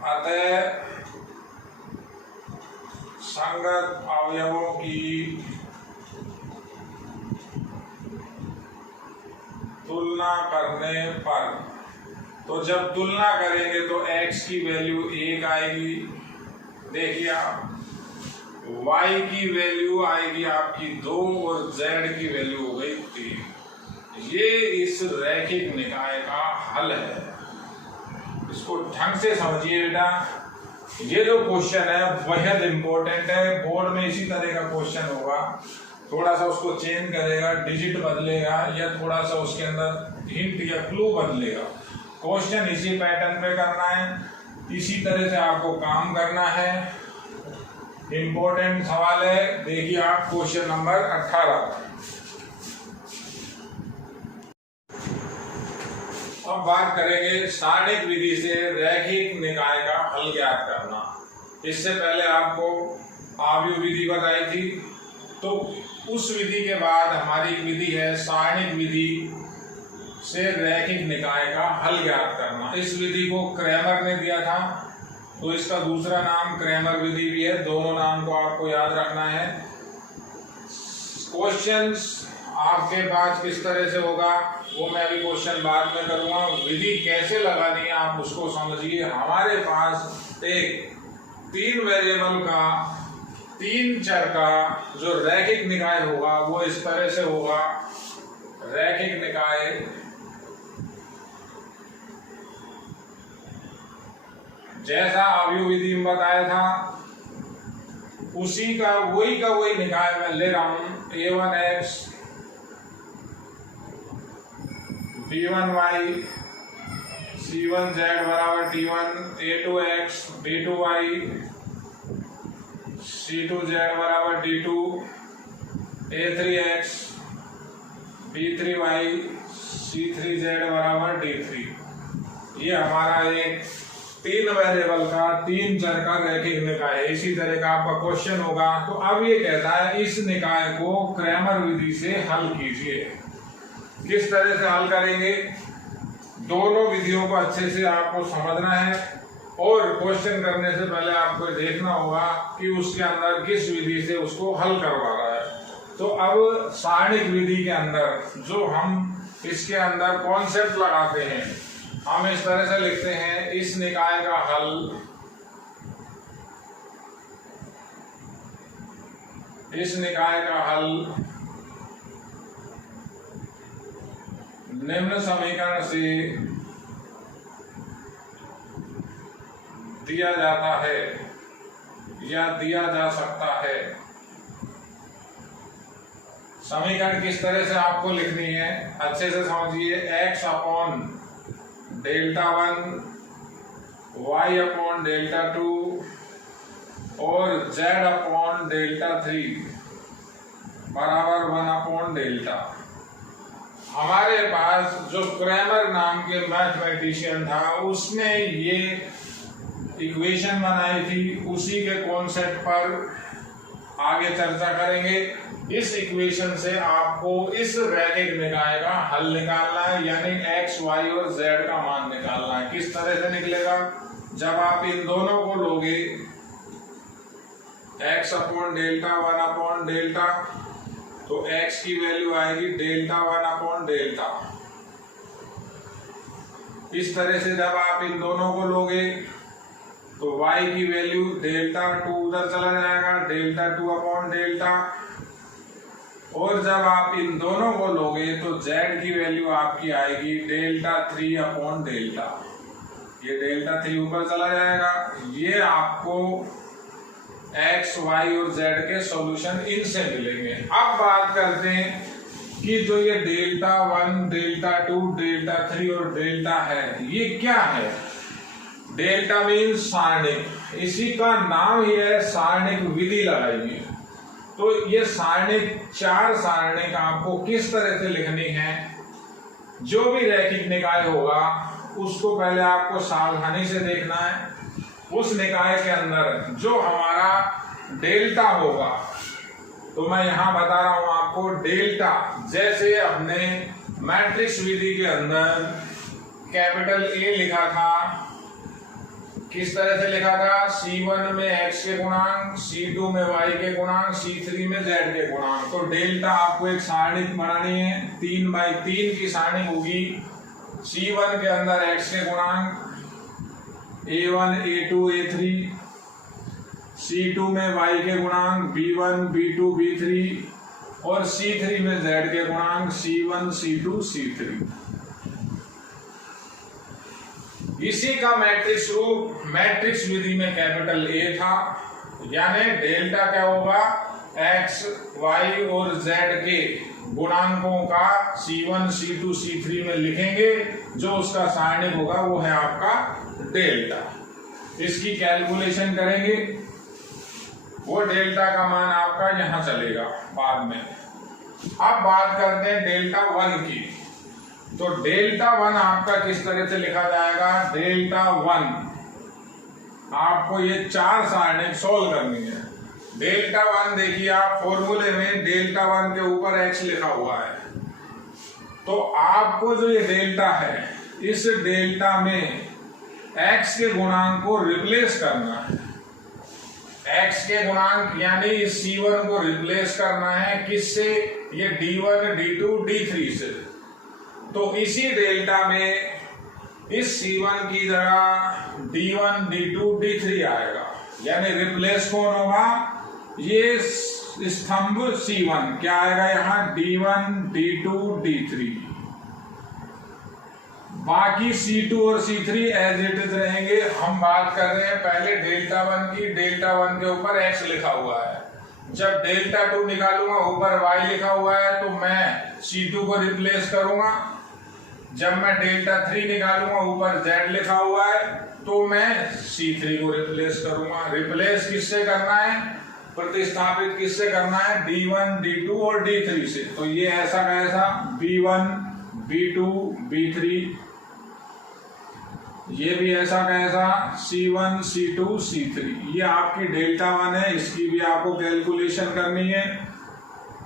अतः संगत अवयवों की तुलना करने पर, तो जब तुलना करेंगे तो x की वैल्यू 1 आएगी, देखिए आप, y की वैल्यू आएगी आपकी 2 और z की वैल्यू हो गई 3। ये इस रैखिक निकाय का हल है। इसको ढंग से समझिए बेटा। ये जो क्वेश्चन है बेहद इंपॉर्टेंट है, बोर्ड में इसी तरह का क्वेश्चन होगा, थोड़ा सा उसको चेंज करेगा, डिजिट बदलेगा या थोड़ा सा उसके अंदर हिंट या क्लू बदलेगा। क्वेश्चन इसी पैटर्न पे करना है, इसी तरह से आपको काम करना है। इंपॉर्टेंट सवाल है, देखिए आप क्वेश्चन नंबर 18। अब बात करेंगे सारणिक विधि से रैखिक निकाय का हल ज्ञात करना। इससे पहले आपको आव्यूह विधि बताई थी, तो उस विधि के बाद हमारी विधि है सारणिक विधि से रैखिक निकाय का हल ज्ञात करना। इस विधि को क्रैमर ने दिया था, तो इसका दूसरा नाम क्रैमर विधि भी है, दोनों नाम को आपको याद रखना है। क्वेश्चंस आपके पास किस तरह से होगा वो मैं अभी क्वेश्चन बाद में करूंगा, विधि कैसे लगानी है आप उसको समझिए। हमारे पास एक 3 वेरिएबल का 3 चर का जो रैखिक निकाय होगा वो इस तरह से होगा। रैखिक निकाय जैसा आव्यूह विधि में बताया था उसी का वही निकाय मैं ले रहा हूं। A1x B1y C1z बराबर D1, A2x B2y C2z बराबर D2, A3x B3y C3z बराबर D3। ये हमारा एक 3 वेरिएबल का 3 चर का रैखिक निकाय है। इसी तरह का आपका क्वेश्चन होगा। तो अब ये कहता है इस निकाय को क्रैमर विधि से हल कीजिए। किस तरह से हल करेंगे, दोनों विधियों को अच्छे से आपको समझना है और क्वेश्चन करने से पहले आपको देखना होगा कि उसके अंदर किस विधि से उसको हल करवा रहा है। तो अब सारणिक विधि के अंदर जो हम इसके अंदर कॉन्सेप्ट लगाते हैं, हम इस तरह से लिखते हैं, इस निकाय का हल, इस निकाय का हल निम्न समीकरण से दिया जाता है या दिया जा सकता है। समीकरण किस तरह से आपको लिखनी है अच्छे से समझिए। x upon delta 1, y upon delta 2 और z अपॉन डेल्टा 3 बराबर 1 अपॉन डेल्टा। हमारे पास जो क्रैमर नाम के मैथमेटिशियन था उसने ये इक्वेशन बनाई थी, उसी के कॉन्सेप्ट पर आगे चर्चा करेंगे। इस इक्वेशन से आपको इस रैखिक निकाय का हल निकालना है, यानी एक्स वाई और जेड का मान निकालना है। किस तरह से निकलेगा? जब आप इन दोनों को लोगे x upon delta 1 upon delta, तो x की वैल्यू आएगी डेल्टा 1 अपॉन डेल्टा। इस तरह से जब आप इन दोनों को लोगे तो y की वैल्यू डेल्टा 2 उधर चला जाएगा, डेल्टा 2 अपॉन डेल्टा। और जब आप इन दोनों को लोगे तो z की वैल्यू आपकी आएगी डेल्टा 3 अपॉन डेल्टा। ये डेल्टा 3 ऊपर चला जाएगा। ये आपको x, y और z के सॉल्यूशन इनसे मिलेंगे। अब बात करते हैं कि जो ये डेल्टा 1, डेल्टा 2, डेल्टा 3 और डेल्टा है, ये क्या है? डेल्टा मीन सारणिक, इसी का नाम ही है सारणिक विधि लगाइए। तो ये सारणिक, 4 सारणिक आपको किस तरह से लिखनी है? जो भी रैखिक निकाय होगा उसको पहले आपको सावधानी से देखना है। उस निकाय के अंदर जो हमारा डेल्टा होगा, तो मैं यहां बता रहा हूं आपको डेल्टा, जैसे हमने मैट्रिक्स विधि के अंदर कैपिटल ए लिखा था, किस तरह से लिखा था? C1 में x के गुणांक, C2 में y के गुणांक, C3 में z के गुणांक। तो डेल्टा आपको एक सारणिक बनानी है, 3x3 की सारणिक होगी। C1 के अंदर x के गुणांक A1, A2, A3, C2 में y के गुणांक B1, B2, B3 और C3 में z के गुणांक C1, C2, C3। इसी का मैट्रिक्स रूप मैट्रिक्स विधि में कैपिटल A था, यानी डेल्टा क्या होगा? x, y और z के गुणांकों का C1, C2, C3 में लिखेंगे, जो उसका सारणिक होगा वो है आपका डेल्टा। इसकी कैलकुलेशन करेंगे, वो डेल्टा का मान आपका यहां चलेगा बाद में। अब बात करते हैं डेल्टा 1 की। तो डेल्टा 1 आपका किस तरह से लिखा जाएगा? डेल्टा 1 आपको ये 4 सारणिक सोल्व करनी है। डेल्टा 1 देखिए, आप फॉर्मूले में डेल्टा 1 के ऊपर x लिखा हुआ है, तो आपको जो ये डेल्टा है, इस डेल्टा में x के गुणांक को रिप्लेस करना है। x के गुणांक यानी इस C1 को रिप्लेस करना है किससे? ये D1, D2, D3 से। तो इसी डेल्टा में इस C1 की जगह D1, D2, D3 आएगा, यानी रिप्लेस कौन होगा? ये स्तंभ C1 क्या आएगा यहाँ? D1, D2, D3। बाकी C2 और C3 एज इट इज रहेंगे। हम बात कर रहे हैं पहले डेल्टा 1 की। डेल्टा 1 के ऊपर x लिखा हुआ है। जब डेल्टा 2 निकालूंगा, ऊपर y लिखा हुआ है, तो मैं C2 को रिप्लेस करूंगा। जब मैं डेल्टा 3 निकालूंगा, ऊपर z लिखा हुआ है, तो मैं C3 को रिप्लेस करूंगा। रिप्लेस किससे करना है? प्रतिस्थापित किससे करना है? D1, D2 और D3 से। तो ये ऐसा कैसा? B1, B2, B3, ये भी ऐसा कैसा? C1, C2, C3। ये आपकी डेल्टा 1 है, इसकी भी आपको कैलकुलेशन करनी है,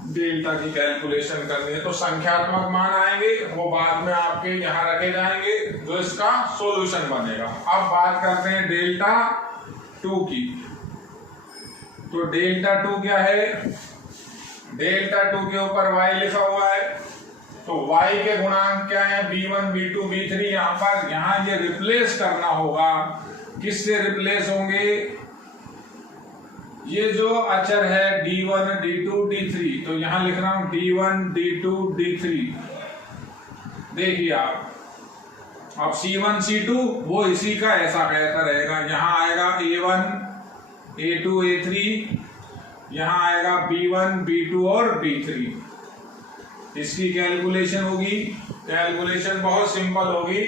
डेल्टा की कैलकुलेशन करनी है। तो संख्यात्मक मान आएंगे, वो बाद में आपके यहाँ रखे जाएंगे, जो इसका सॉल्यूशन बनेगा। अब बात करते हैं डेल्टा 2 की। तो डेल्टा 2 क्या है? डेल्टा 2 के ऊपर y लिखा हुआ है, तो y के गुणांक क्या है? B1, B2, B3। यहाँ ये रिप्लेस करना होगा। किससे रिप्लेस होंगे? ये जो अचर है D1, D2, D3, तो यहाँ लिख रहा हूं D1, D2, D3। देखिए आप, अब C1, C2 वो इसी का ऐसा कहता रहेगा। यहाँ आएगा A1, A2, A3, यहाँ आएगा B1, B2 और B3। इसकी कैलकुलेशन होगी। कैलकुलेशन बहुत सिंपल होगी।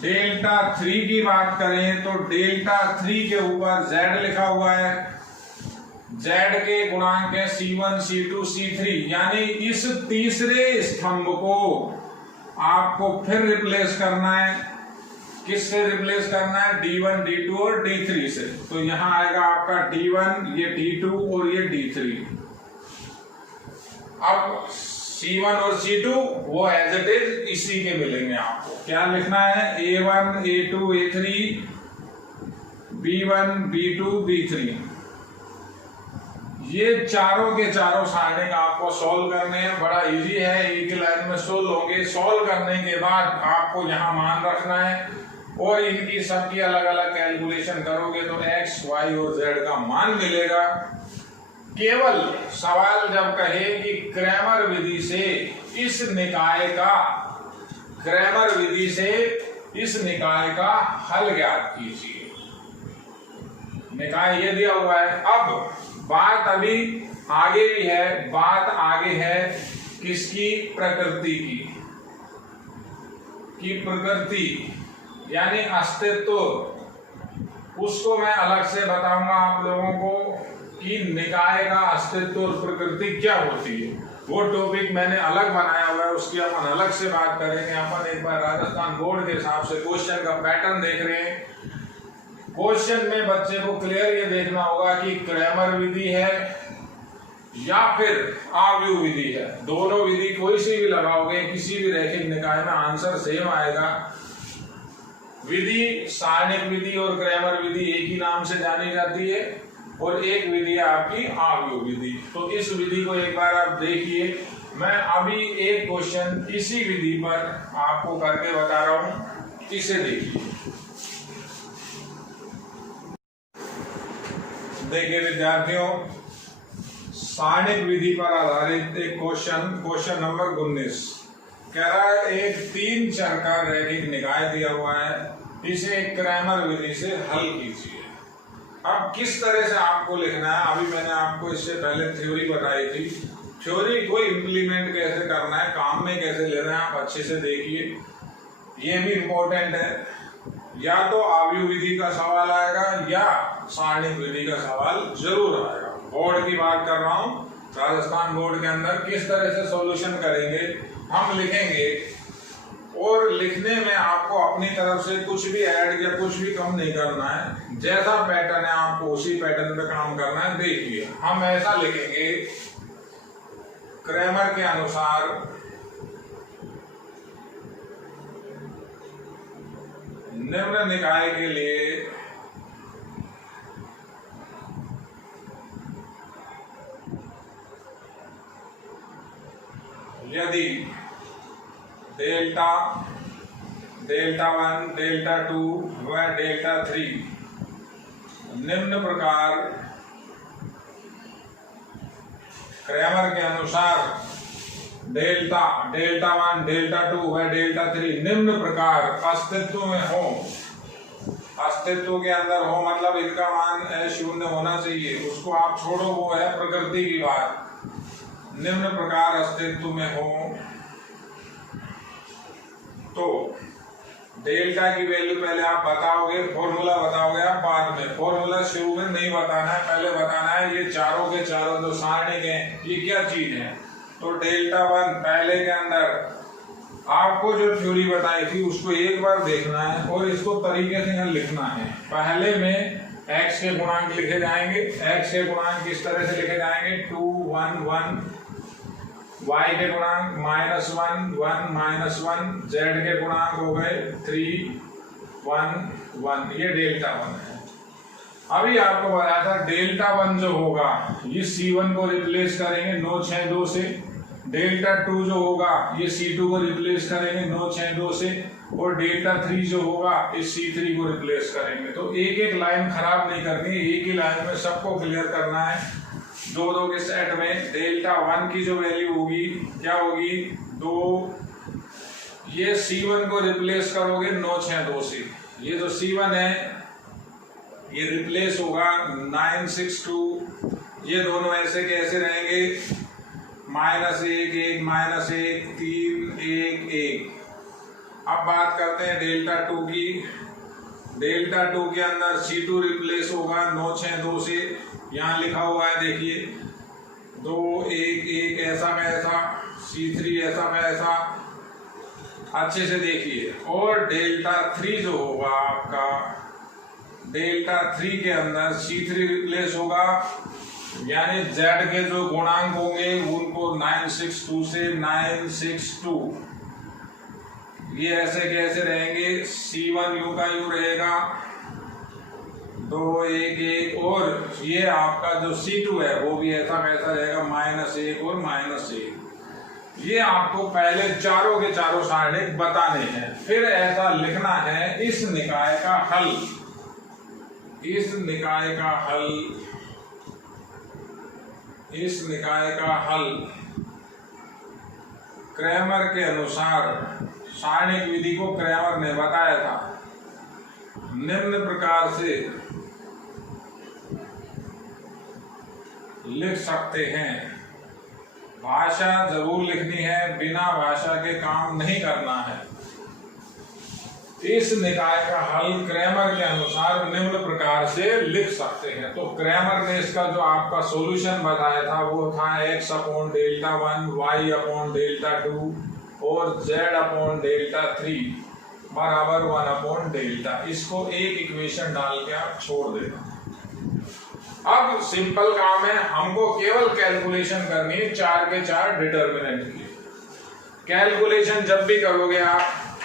डेल्टा 3 की बात करें तो डेल्टा 3 के ऊपर z लिखा हुआ है। z के गुणांक है C1, C2, C3, यानी इस तीसरे स्तंभ को आपको फिर रिप्लेस करना है। किससे रिप्लेस करना है? D1, D2 और D3 से। तो यहां आएगा आपका D1, ये D2 और ये D3। अब C1 और C2 वो एज इट इज इसी के मिलेंगे आपको। क्या लिखना है? A1, A2, A3, B1, B2, B3। ये चारों के चारों सारणिक आपको सॉल्व करने हैं। बड़ा इजी है, एक ही लाइन में सॉल्व होंगे। सॉल्व करने के बाद आपको यहाँ मान रखना है और इनकी सबकी अलग अलग कैलकुलेशन करोगे तो x, y और z का मान मिलेगा। केवल सवाल जब कहे कि क्रैमर विधि से इस निकाय का हल ज्ञात कीजिए। निकाय ये दिया हुआ है। अब बात अभी आगे भी है, बात आगे है किसकी? प्रकृति की प्रकृति यानी अस्तित्व। उसको मैं अलग से बताऊंगा आप लोगों को कि निकाय का अस्तित्व और प्रकृति क्या होती है। वो टॉपिक मैंने अलग बनाया हुआ है, उसकी अपन अलग से बात करेंगे। अपन एक बार राजस्थान बोर्ड के हिसाब से क्वेश्चन का पैटर्न देख रहे हैं। क्वेश्चन में बच्चे को क्लियर ये देखना होगा कि क्रैमर विधि है या फिर आव्यूह विधि है। दोनों विधि कोई सी भी लगाओगे किसी भी रैखिक निकाय में आंसर सेम आएगा। विधि सारणिक विधि और क्रैमर विधि एक ही नाम से जानी जाती है और एक विधि है आपकी आव्यूह विधि। तो इस विधि को एक बार आप देखिए। मैं अभी एक क्वेश्चन इसी विधि पर आपको करके बता रहा हूं, इसे देखिए। देखिए विद्यार्थियों, सारणिक विधि पर आधारित एक क्वेश्चन नंबर 19 कह रहा है एक 3 चर का रैखिक निकाय दिया हुआ है, इसे क्रैमर विधि से हल कीजिए। अब किस तरह से आपको लिखना है, अभी मैंने आपको इससे पहले थ्योरी बताई थी। थ्योरी को इम्प्लीमेंट कैसे करना है, काम में कैसे लेना है, आप अच्छे से देखिए। ये भी इम्पोर्टेंट है। या तो आव्यूह विधि का सवाल आएगा या सारणिक विधि का सवाल जरूर आएगा। बोर्ड की बात कर रहा हूं, राजस्थान बोर्ड के अंदर किस तरह से सॉल्यूशन करेंगे, हम लिखेंगे। और लिखने में आपको अपनी तरफ से कुछ भी ऐड या कुछ भी कम नहीं करना है। जैसा पैटर्न है आपको उसी पैटर्न पे काम करना है। देखिए हम ऐसा लिखेंगे, क्रैमर के अनुसार निम्न निकाय के लिए यदि डेल्टा 1, डेल्टा 2 व डेल्टा 3 निम्न प्रकार क्रैमर के अनुसार डेल्टा 1, डेल्टा 2 व डेल्टा 3 निम्न प्रकार अस्तित्व में हो। अस्तित्व के अंदर हो मतलब इनका मान 0 होना चाहिए, उसको आप छोड़ो, वो है प्रकृति की बात। निम्न प्रकार अस्तित्व में हो तो डेल्टा की वैल्यू पहले आप बताओगे, फॉर्मूला बताओगे आप बाद में। फॉर्मूला शुरू में नहीं बताना है, पहले बताना है ये चारों के चारों जो सारणिक हैं ये क्या चीज है। तो डेल्टा 1 पहले के अंदर आपको जो थ्योरी बताई थी उसको एक बार देखना है और इसको तरीके से यहाँ लिखना है। पहले में x के गुणांक लिखे जाएंगे। x के गुणांक किस तरह से लिखे जाएंगे? 2, 1, 1। y के गुणांक -1, 1, -1। z के गुणांक हो गए 3, 1, 1। ये डेल्टा 1 है। अभी आपको बताया था डेल्टा 1 जो होगा ये C1 को रिप्लेस करेंगे 9, 6, 2 से। डेल्टा 2 जो होगा ये C2 को रिप्लेस करेंगे 9, 6, 2 से। और डेल्टा 3 जो होगा इस C3 को रिप्लेस करेंगे। तो एक एक लाइन खराब नहीं करनी, एक ही लाइन में सबको क्लियर करना है। 2 के सेट में डेल्टा 1 की जो वैल्यू होगी क्या होगी? 2। ये C1 को रिप्लेस करोगे 9, 6, 2 से। ये जो C1 है ये रिप्लेस होगा 9, 6, 2। ये दोनों ऐसे के ऐसे रहेंगे, -1, 1, -1, 3, 1, 1। अब बात करते हैं डेल्टा 2 की। डेल्टा 2 के अंदर C2 रिप्लेस होगा 9, 6, 2 से। यहाँ लिखा हुआ है देखिए 2, 1, 1 ऐसा का ऐसा, C3 ऐसा का ऐसा। अच्छे से देखिए। और डेल्टा 3 जो होगा आपका, डेल्टा 3 के अंदर C3 रिप्लेस होगा, यानी Z के जो गुणांक होंगे उनको 962 से 962, ये ऐसे कैसे रहेंगे, C1 यूं का यूं रहेगा 2 1 1, और ये आपका जो C2 है वो भी ऐसा कैसा रहेगा -1 और -1। ये आपको पहले चारों के चारों सारणिक बताने हैं, फिर ऐसा लिखना है इस निकाय का हल, इस निकाय का हल, इस निकाय का हल क्रैमर के अनुसार, सारणिक विधि को क्रैमर ने बताया था, निम्न प्रकार से लिख सकते हैं। भाषा जरूर लिखनी है, बिना भाषा के काम नहीं करना है। इस निकाय का हल क्रैमर के अनुसार निम्न प्रकार से लिख सकते हैं। तो क्रैमर ने इसका जो आपका सॉल्यूशन बताया था वो था x/डेल्टा1 y/डेल्टा2 और z/डेल्टा3 बराबर 1/डेल्टा। इसको एक इक्वेशन डाल के आप छोड़ देना। अब सिंपल काम है, हमको केवल कैलकुलेशन करनी है 4 के 4 डिटर्मिनेंट की। कैलकुलेशन जब भी करोगे आप,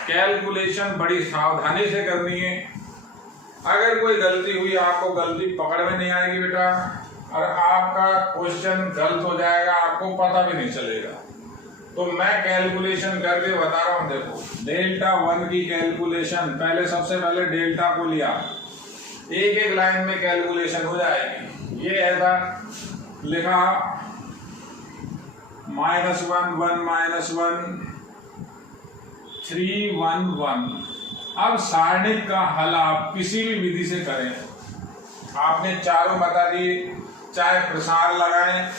कैलकुलेशन बड़ी सावधानी से करनी है। अगर कोई गलती हुई, आपको गलती पकड़ में नहीं आएगी बेटा, और आपका क्वेश्चन गलत हो जाएगा, आपको पता भी नहीं चलेगा। तो मैं कैलकुलेशन करके बता रहा हूं। देखो, डेल्टा 1 की कैलकुलेशन, पहले सबसे पहले डेल्टा को लिया, एक एक लाइन में कैलकुलेशन हो जाएगी। ये ऐसा लिखा -1 1 -1 3 1 1। अब सारणिक का हल आप किसी भी विधि से करें, आपने चारों बता दिए, चाहे प्रसार लगाएं,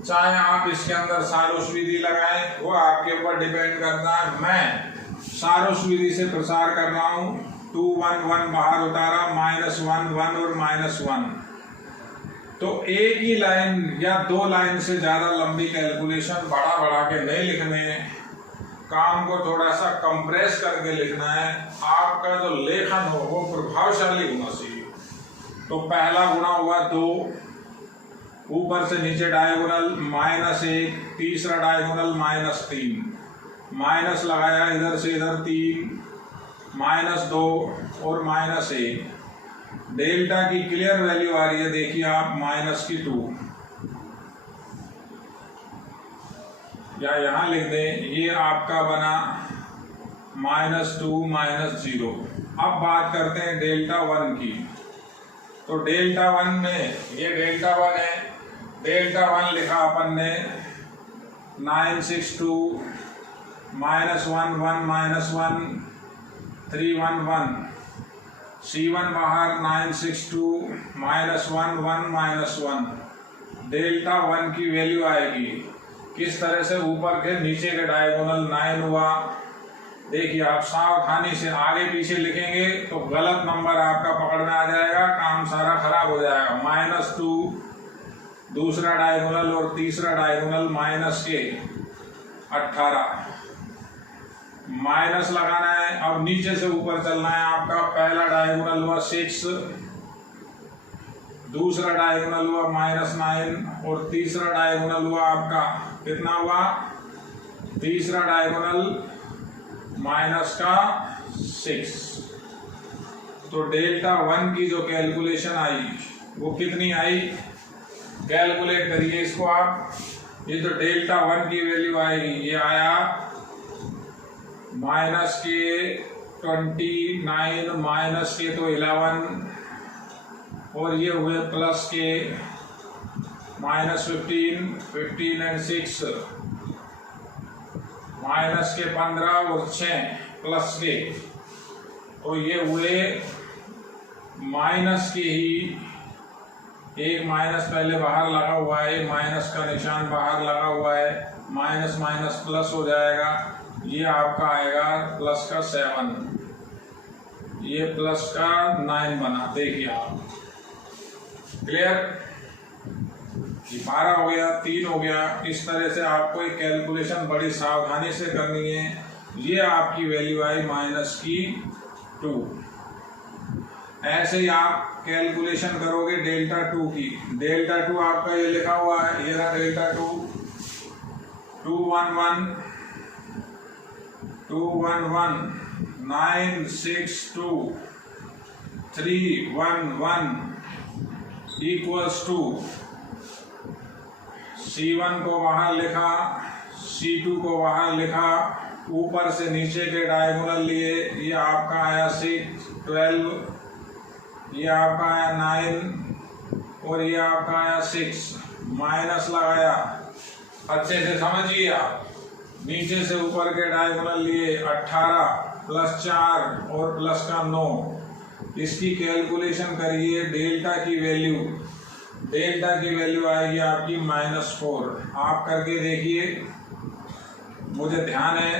चाहे आप इसके अंदर सारोस विधि लगाएं, वो आपके ऊपर डिपेंड करता है। मैं सारोस विधि से प्रसार कर रहा हूं, 2 1 1 बाहर उतारा, -1 1 और -1। तो एक ही लाइन या 2 लाइन से ज्यादा लंबी कैलकुलेशन बढ़ा के नहीं लिखने, काम को थोड़ा सा कंप्रेस करके लिखना है। आपका जो लेखन हो वो प्रभावशाली होना चाहिए। तो पहला गुणा हुआ 2, ऊपर से नीचे डायगोनल -1, तीसरा डायगोनल -3, माइनस लगाया इधर से इधर 3, -2 और -1। डेल्टा की क्लियर वैल्यू आ रही है, देखिए आप -2, या यहां लिख दें, ये आपका बना -2 -0। अब बात करते हैं डेल्टा 1 की। तो डेल्टा 1 में, ये डेल्टा 1 है, डेल्टा 1 लिखा अपन ने 962 -1 1 -1 3 1 1, C1 बाहर 962 -1 1 -1। डेल्टा 1 की वैल्यू आएगी किस तरह से, ऊपर के नीचे के डायगोनल 9 हुआ। देखिए आप सावधानी से आगे पीछे लिखेंगे तो गलत नंबर आपका पकड़ में आ जाएगा, काम सारा खराब हो जाएगा। -2 दूसरा डायगोनल और तीसरा डायगोनल -18, माइनस लगाना है। अब नीचे से ऊपर चलना है। आपका पहला डायगोनल हुआ 6, दूसरा डायगोनल हुआ -9 और तीसरा डायगोनल हुआ आपका कितना हुआ, तीसरा डायगोनल -6। तो डेल्टा 1 की जो कैलकुलेशन आई वो कितनी आई, कैलकुलेट करिए इसको आप। ये जो डेल्टा 1 की वैल्यू आएगी, ये आया -29 -11 और ये हुए प्लस के -15 एंड 6, माइनस के 15 और 6 प्लस के, तो ये हुए माइनस के ही, एक माइनस पहले बाहर लगा हुआ है, माइनस का निशान बाहर लगा हुआ है, माइनस माइनस प्लस हो जाएगा। ये आपका आएगा प्लस का 7, ये प्लस का 9 बना। देखिए आप, क्लियर, 12 हो गया, 3 हो गया। इस तरह से आपको एक कैलकुलेशन बड़ी सावधानी से करनी है। ये आपकी वैल्यू आई माइनस की 2। ऐसे ही आप कैलकुलेशन करोगे डेल्टा 2 की। डेल्टा 2 आपका ये लिखा हुआ है, ये रहा डेल्टा 2, 211 962 311 इक्वल्स टू C1 को बाहर लिखा, C2 को बाहर लिखा, ऊपर से नीचे के डायगोनल लिए, ये आपका आया 12, ये आपका आया 9 और ये आपका आया 6, माइनस लगाया। अच्छे से समझिए आप, नीचे से ऊपर के डायगोनल लिए 18 प्लस 4 और प्लस का 9। इसकी कैलकुलेशन करिए, डेल्टा की वैल्यू आएगी आपकी -4। आप करके देखिए, मुझे ध्यान है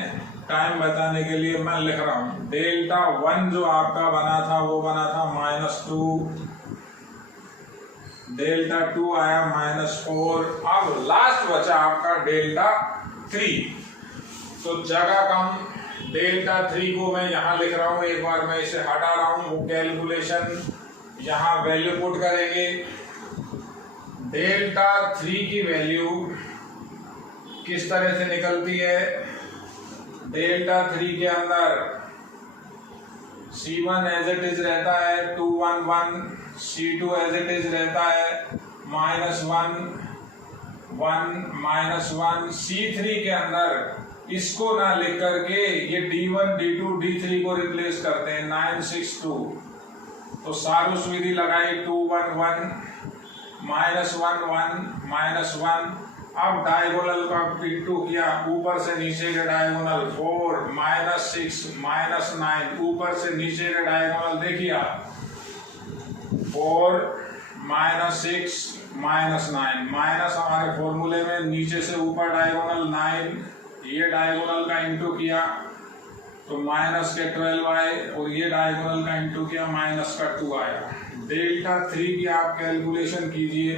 टाइम बताने के लिए मैं लिख रहा हूं। डेल्टा 1 जो आपका बना था वो बना था -2, डेल्टा 2 आया -4। अब लास्ट बचा आपका डेल्टा 3। तो जगह कम, डेल्टा 3 को मैं यहाँ लिख रहा हूँ, एक बार मैं इसे हटा रहा हूँ। वो कैलकुलेशन यहाँ वैल्यू पुट करेंगे। डेल्टा 3 की वैल्यू किस तरह से निकलती है? डेल्टा 3 के अंदर C1 एज इट इज रहता है 211, C2 एज इट इज रहता है -1 -1, C3 के अंदर इसको ना लिख करके ये D1 D2 D3 को रिप्लेस करते हैं 962। तो सारूस विधि लगाई 211 -1 -1। अब डायगोनल का पिट्टू किया, ऊपर से नीचे के डायगोनल 4 -6 -9, ऊपर से नीचे के डायगोनल देखिए आप 4 -6 -9, माइनस हमारे फॉर्मूले में नीचे से ऊपर डायगोनल 9, ये डायगोनल का इंटू किया तो माइनस के 12 आए और ये डायगोनल का इंटू किया माइनस का 2 आया। डेल्टा 3 की आप कैलकुलेशन कीजिए,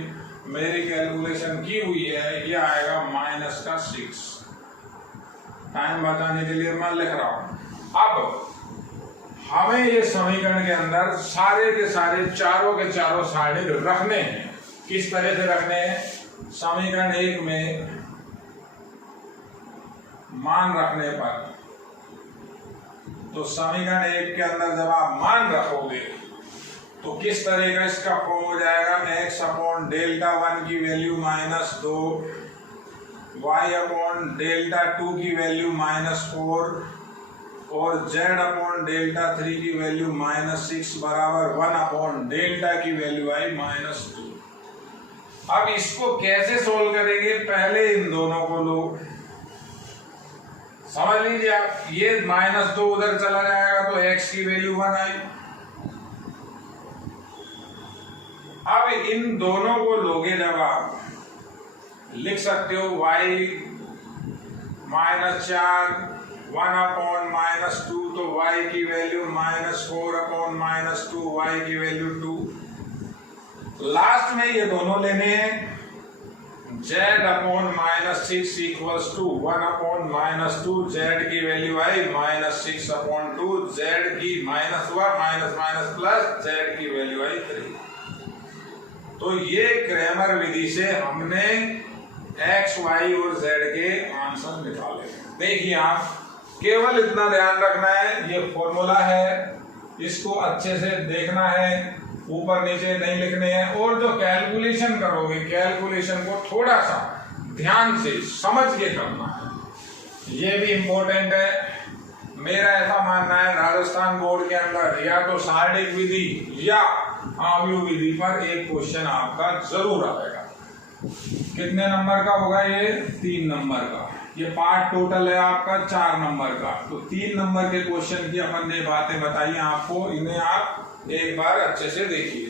मेरी कैलकुलेशन की हुई है, ये आएगा -6। टाइम बताने के लिए मैं लिख रहा हूं। अब हमें ये समीकरण के अंदर सारे के सारे चारों के चारों साइड रखने हैं। किस तरह से रखने हैं? समीकरण 1 में मान रखने पर, तो समीकरण 1 के अंदर जब आप मान रखोगे तो किस तरह का इसका फॉर्म हो जाएगा? x अपॉन डेल्टा 1 की वैल्यू -2, y अपॉन डेल्टा 2 की वैल्यू -4 और z अपॉन डेल्टा 3 की वैल्यू -6 बराबर 1 अपॉन डेल्टा की वैल्यू आई -2। अब इसको कैसे सोल्व करेंगे? पहले इन दोनों को लो, समझ लीजिए आप, ये -2 उधर चला जाएगा तो x की वैल्यू 1 आई। अब इन दोनों को लोगे जब आप, लिख सकते हो y -4 1 अपॉन -2, तो y की वैल्यू -4 अपॉन -2, y की वैल्यू 2। लास्ट में ये दोनों लेने हैं, z upon -6 equals to 1 upon -2, z की वैल्यू आई -6 अपॉन 2, z की माइनस हुआ माइनस प्लस, z की वैल्यू आई 3। तो ये क्रैमर विधि से हमने x, y और z के आंसर निकाले। देखिए आप, केवल इतना ध्यान रखना है, ये फॉर्मूला है, इसको अच्छे से देखना है, ऊपर नीचे नहीं लिखने हैं। और जो कैलकुलेशन करोगे, कैलकुलेशन को थोड़ा सा ध्यान से समझ के करना है, ये भी इम्पोर्टेंट है। मेरा ऐसा मानना है राजस्थान बोर्ड के अंदर या तो सारणिक विधि या आव्यूह विधि पर एक क्वेश्चन आपका जरूर आएगा। कितने नंबर का होगा ये? 3 नंबर का। ये पार्ट टोटल है आपका 4 नंबर का, तो 3 नंबर के क्वेश्चन की अपन ने बातें बताई आपको, इन्हें आप एक बार अच्छे से देखिए।